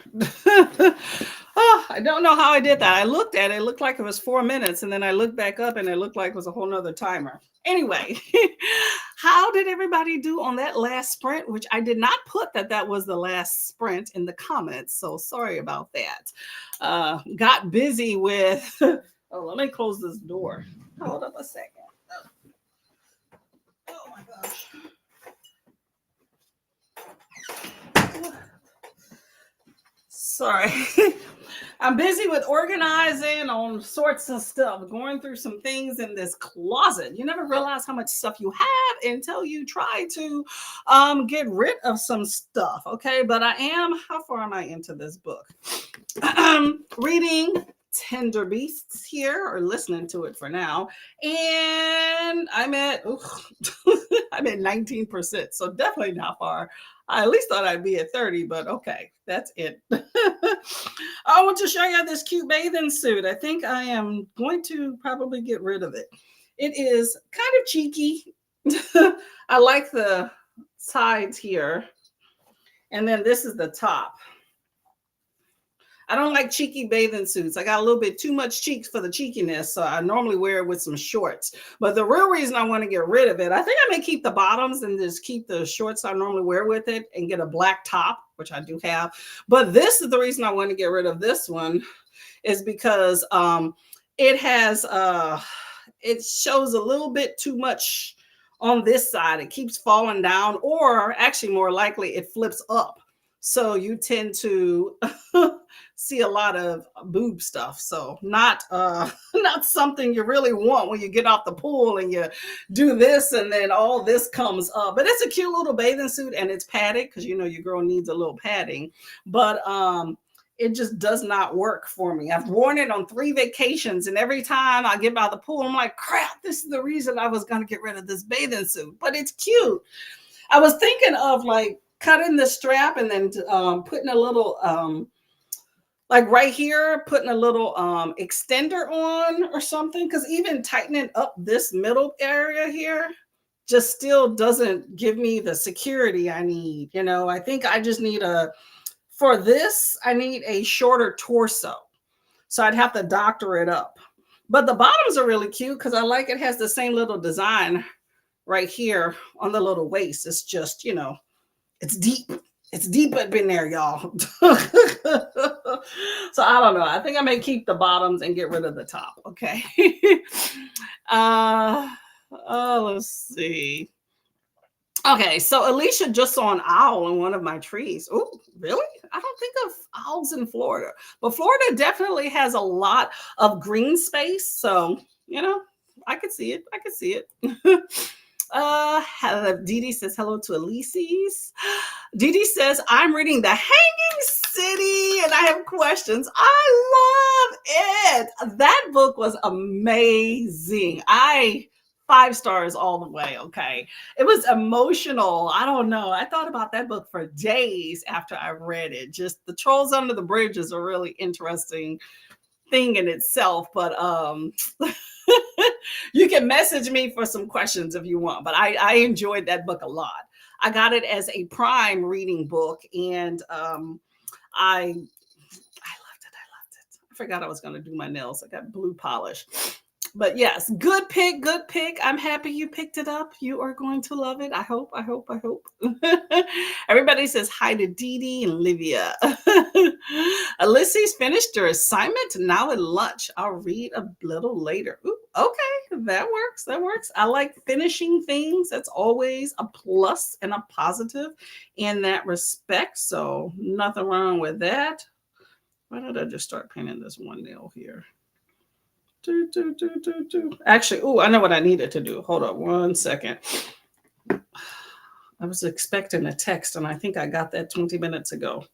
I don't know how I did that. I looked at it, it looked like it was 4 minutes, and then I looked back up and it looked like it was a whole nother timer. Anyway, how did everybody do on that last sprint? Which I did not put that was the last sprint in the comments. So sorry about that. Got busy with, oh, let me close this door. Hold up a second. Oh my gosh. Sorry. I'm busy with organizing on sorts of stuff, going through some things in this closet. You never realize how much stuff you have until you try to get rid of some stuff. Okay. But how far am I into this book? Reading Tender Beasts here, or listening to it for now. And I'm at 19%. So definitely not far. I at least thought I'd be at 30, but okay, that's it. I want to show you this cute bathing suit. I think I am going to probably get rid of it. It is kind of cheeky. I like the sides here. And then this is the top. I don't like cheeky bathing suits. I got a little bit too much cheeks for the cheekiness, so I normally wear it with some shorts. But the real reason I want to get rid of it, I think I may keep the bottoms and just keep the shorts I normally wear with it and get a black top, which I do have. But this is the reason I want to get rid of this one, is because it has it shows a little bit too much on this side. It keeps falling down, or actually more likely it flips up. So you tend to see a lot of boob stuff. So not something you really want when you get off the pool and you do this and then all this comes up. But it's a cute little bathing suit, and it's padded because your girl needs a little padding. But it just does not work for me. I've worn it on 3 vacations, and every time I get by the pool, I'm like, crap, this is the reason I was going to get rid of this bathing suit. But it's cute. I was thinking of cutting the strap and then putting a little like right here, putting a little extender on or something, because even tightening up this middle area here just still doesn't give me the security I need. I think I just need for this, I need a shorter torso. So I'd have to doctor it up. But the bottoms are really cute because I like it has the same little design right here on the little waist. It's just, it's deep. It's deep up in there, y'all. So I don't know. I think I may keep the bottoms and get rid of the top. Okay. Let's see. Okay, so Alicia just saw an owl in one of my trees. Oh, really? I don't think of owls in Florida, but Florida definitely has a lot of green space. So, I could see it. I could see it. Dee Dee says hello to Elise's. Dee Dee says, I'm reading The Hanging City and I have questions. I love it. That book was amazing. 5 stars all the way. Okay. It was emotional. I don't know. I thought about that book for days after I read it. Just The Trolls Under the Bridge is a really interesting thing in itself, but you can message me for some questions if you want, but I enjoyed that book a lot. I got it as a Prime reading book, and I loved it. I forgot I was going to do my nails. I got blue polish. But yes, good pick. I'm happy you picked it up. You are going to love it. I hope. Everybody says hi to Dee Dee and Livia. Alyssa's finished her assignment, now at lunch. I'll read a little later. Ooh, okay, that works. I like finishing things. That's always a plus and a positive in that respect. So nothing wrong with that. Why did I just start painting this one nail here? Actually, I know what I needed to do. Hold on 1 second. I was expecting a text, and I think I got that 20 minutes ago.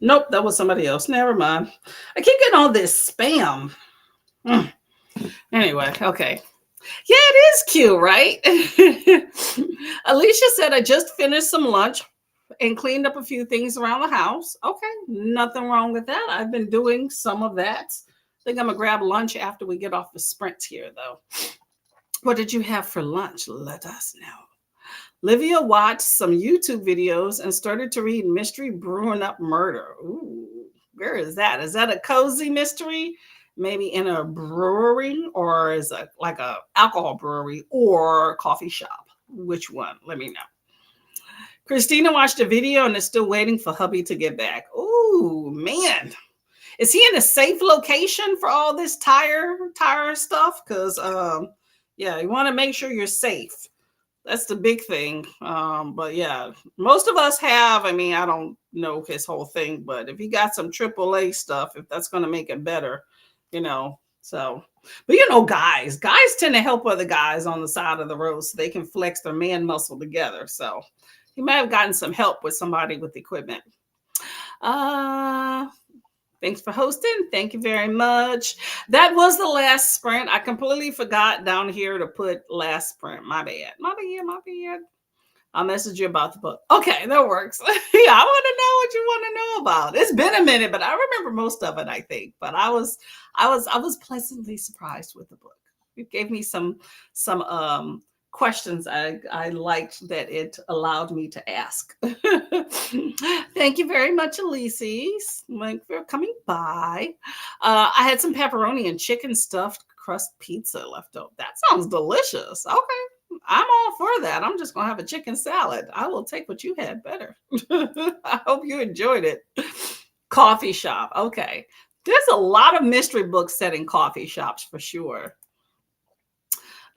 Nope, that was somebody else. Never mind. I keep getting all this spam. Anyway, okay. Yeah, it is cute, right? Alicia said, I just finished some lunch and cleaned up a few things around the house. Okay, nothing wrong with that. I've been doing some of that. I think I'm gonna grab lunch after we get off the sprint here, though. What did you have for lunch? Let us know. Livia watched some YouTube videos and started to read Mystery Brewing Up Murder. Ooh, where is that? Is that a cozy mystery? Maybe in a brewery, or is it like a alcohol brewery or coffee shop? Which one? Let me know. Christina watched a video and is still waiting for hubby to get back. Ooh, man. Is he in a safe location for all this tire stuff? Because yeah, you want to make sure you're safe. That's the big thing. But yeah, most of us have. I mean, I don't know his whole thing, but if you got some AAA stuff, if that's going to make it better, you know. So, but guys tend to help other guys on the side of the road so they can flex their man muscle together. So, he might have gotten some help with somebody with equipment. Uh, Thanks for hosting. Thank you very much. That was the last sprint. I completely forgot down here to put last sprint. My bad. My bad. My bad. I'll message you about the book. Okay, that works. Yeah, I want to know what you want to know about. It's been a minute, but I remember most of it, I think. But I was pleasantly surprised with the book. It gave me some questions I liked that it allowed me to ask. Thank you very much, Elise. Thank you for coming by. I had some pepperoni and chicken stuffed crust pizza left over. That sounds delicious. Okay. I'm all for that. I'm just gonna have a chicken salad. I will take what you had better. I hope you enjoyed it. Coffee shop. Okay. There's a lot of mystery books set in coffee shops for sure.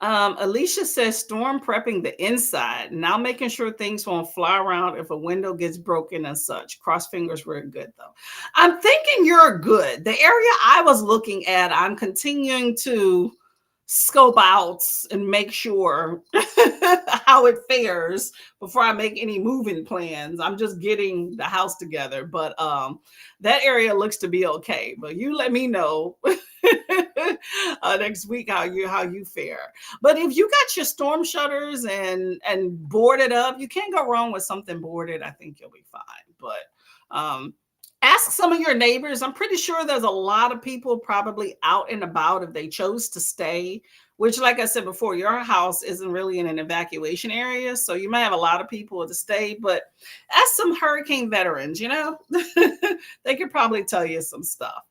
Alicia says storm prepping the inside, now making sure things won't fly around if a window gets broken and such. Cross fingers, we're good though. I'm thinking you're good. The area I was looking at, I'm continuing to scope out and make sure how it fares before I make any moving plans. I'm just getting the house together, but that area looks to be okay. But you let me know next week how you fare. But if you got your storm shutters and boarded up, you can't go wrong with something boarded. I think you'll be fine. But ask some of your neighbors. I'm pretty sure there's a lot of people probably out and about if they chose to stay, which, like I said before, your house isn't really in an evacuation area. So you might have a lot of people to stay, but ask some hurricane veterans, they could probably tell you some stuff.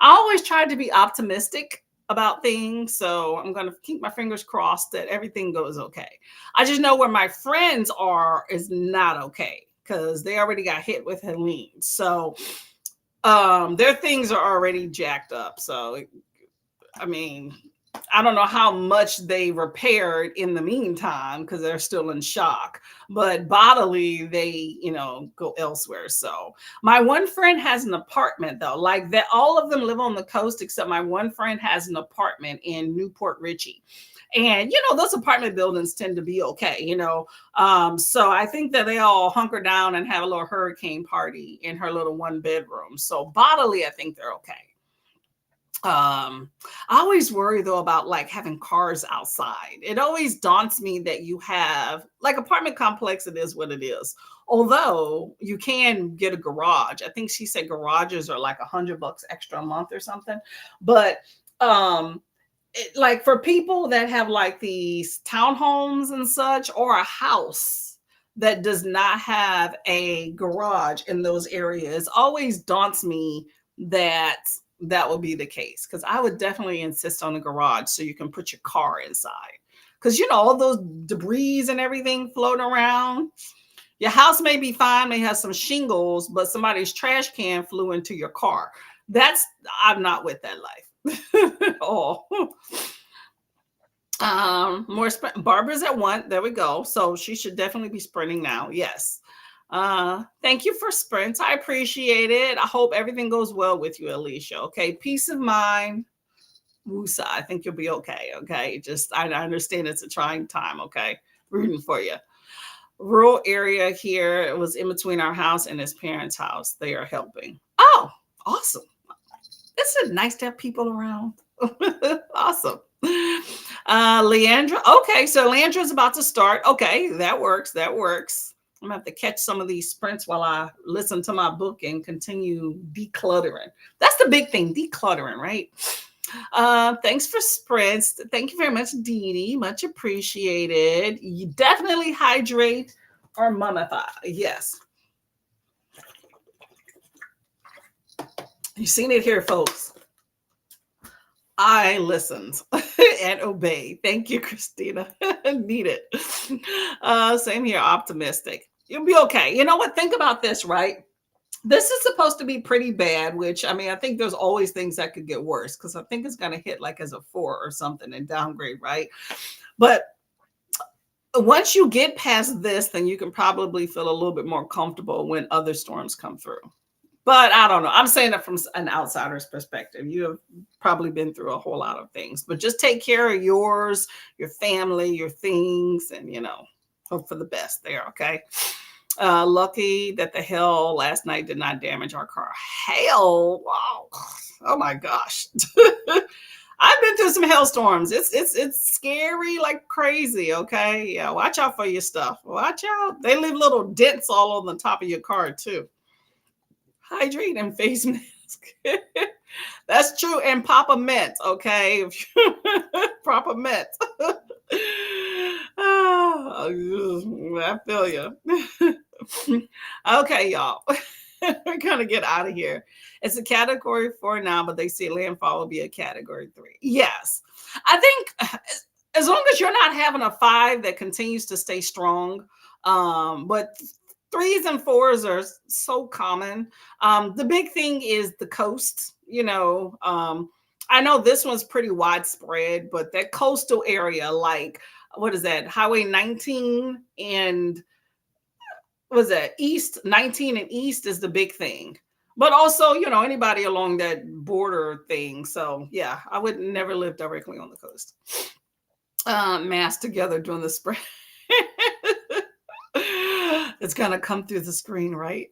I always tried to be optimistic about things. So I'm going to keep my fingers crossed that everything goes okay. I just know where my friends are is not okay, because they already got hit with Helene. So their things are already jacked up. So, I mean, I don't know how much they repaired in the meantime because they're still in shock, but bodily they, go elsewhere. So my one friend has an apartment though, like that. All of them live on the coast except my one friend has an apartment in Newport Richey. And those apartment buildings tend to be okay, so I think that they all hunker down and have a little hurricane party in her little one bedroom. So bodily I think they're okay. I always worry though about like having cars outside. It always daunts me that you have like apartment complex. It is what it is. Although you can get a garage. I think she said garages are like $100 extra a month or something. But like for people that have like these townhomes and such, or a house that does not have a garage in those areas, always daunts me that will be the case, because I would definitely insist on a garage so you can put your car inside, because all those debris and everything floating around. Your house may be fine, may have some shingles, but somebody's trash can flew into your car. I'm not with that life. Oh, more Barbara's at one. There we go. So she should definitely be sprinting now. Yes. Thank you for sprints. I appreciate it. I hope everything goes well with you, Alicia. Okay. Peace of mind. Wusa. I think you'll be okay. Okay. I understand it's a trying time. Okay. Rooting for you. Rural area here. It was in between our house and his parents' house. They are helping. Oh, awesome. It's nice to have people around. Awesome. Leandra. Okay, so Leandra's about to start. Okay, that works. I'm gonna have to catch some of these sprints while I listen to my book and continue decluttering. That's the big thing, decluttering, right? Thanks for spreads. Thank you very much, Dee Dee. Much appreciated. You definitely hydrate or mummify. Yes, you've seen it here, folks. I listened and obeyed. Thank you, Christina. Need it. Same here, optimistic. You'll be okay. You know what? Think about this, right? This is supposed to be pretty bad, which I mean, I think there's always things that could get worse because I think it's going to hit like as a 4 or something and downgrade, right? But once you get past this, then you can probably feel a little bit more comfortable when other storms come through. But I don't know. I'm saying it from an outsider's perspective. You have probably been through a whole lot of things, but just take care of yours, your family, your things, and hope for the best there. Okay. Lucky that the hail last night did not damage our car. Hail! Wow! Oh my gosh! I've been through some hailstorms. It's scary like crazy. Okay, yeah. Watch out for your stuff. Watch out. They leave little dents all on the top of your car too. Hydrate and face mask. That's true. And Papa Mint. Okay, proper mint. Oh, I feel you. Okay, y'all. We're gonna get out of here. It's a category 4 now, but they say landfall will be a category 3. Yes. I think as long as you're not having a 5 that continues to stay strong, but 3s and 4s are so common. The big thing is the coast, I know this one's pretty widespread, but that coastal area, like what is that? Highway 19 and was that East 19 and East is the big thing. But also, anybody along that border thing. So yeah, I would never live directly on the coast. Mass together during the spring. It's gonna come through the screen, right?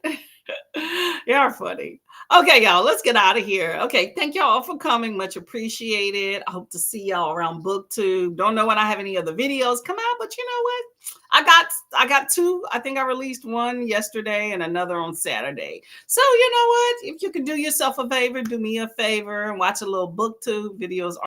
You're funny. Okay, y'all, let's get out of here. Okay, thank y'all for coming. Much appreciated. I hope to see y'all around BookTube. Don't know when I have any other videos come out, but you know what? I got 2. I think I released one yesterday and another on Saturday. So you know what? If you could do yourself a favor, do me a favor and watch a little BookTube videos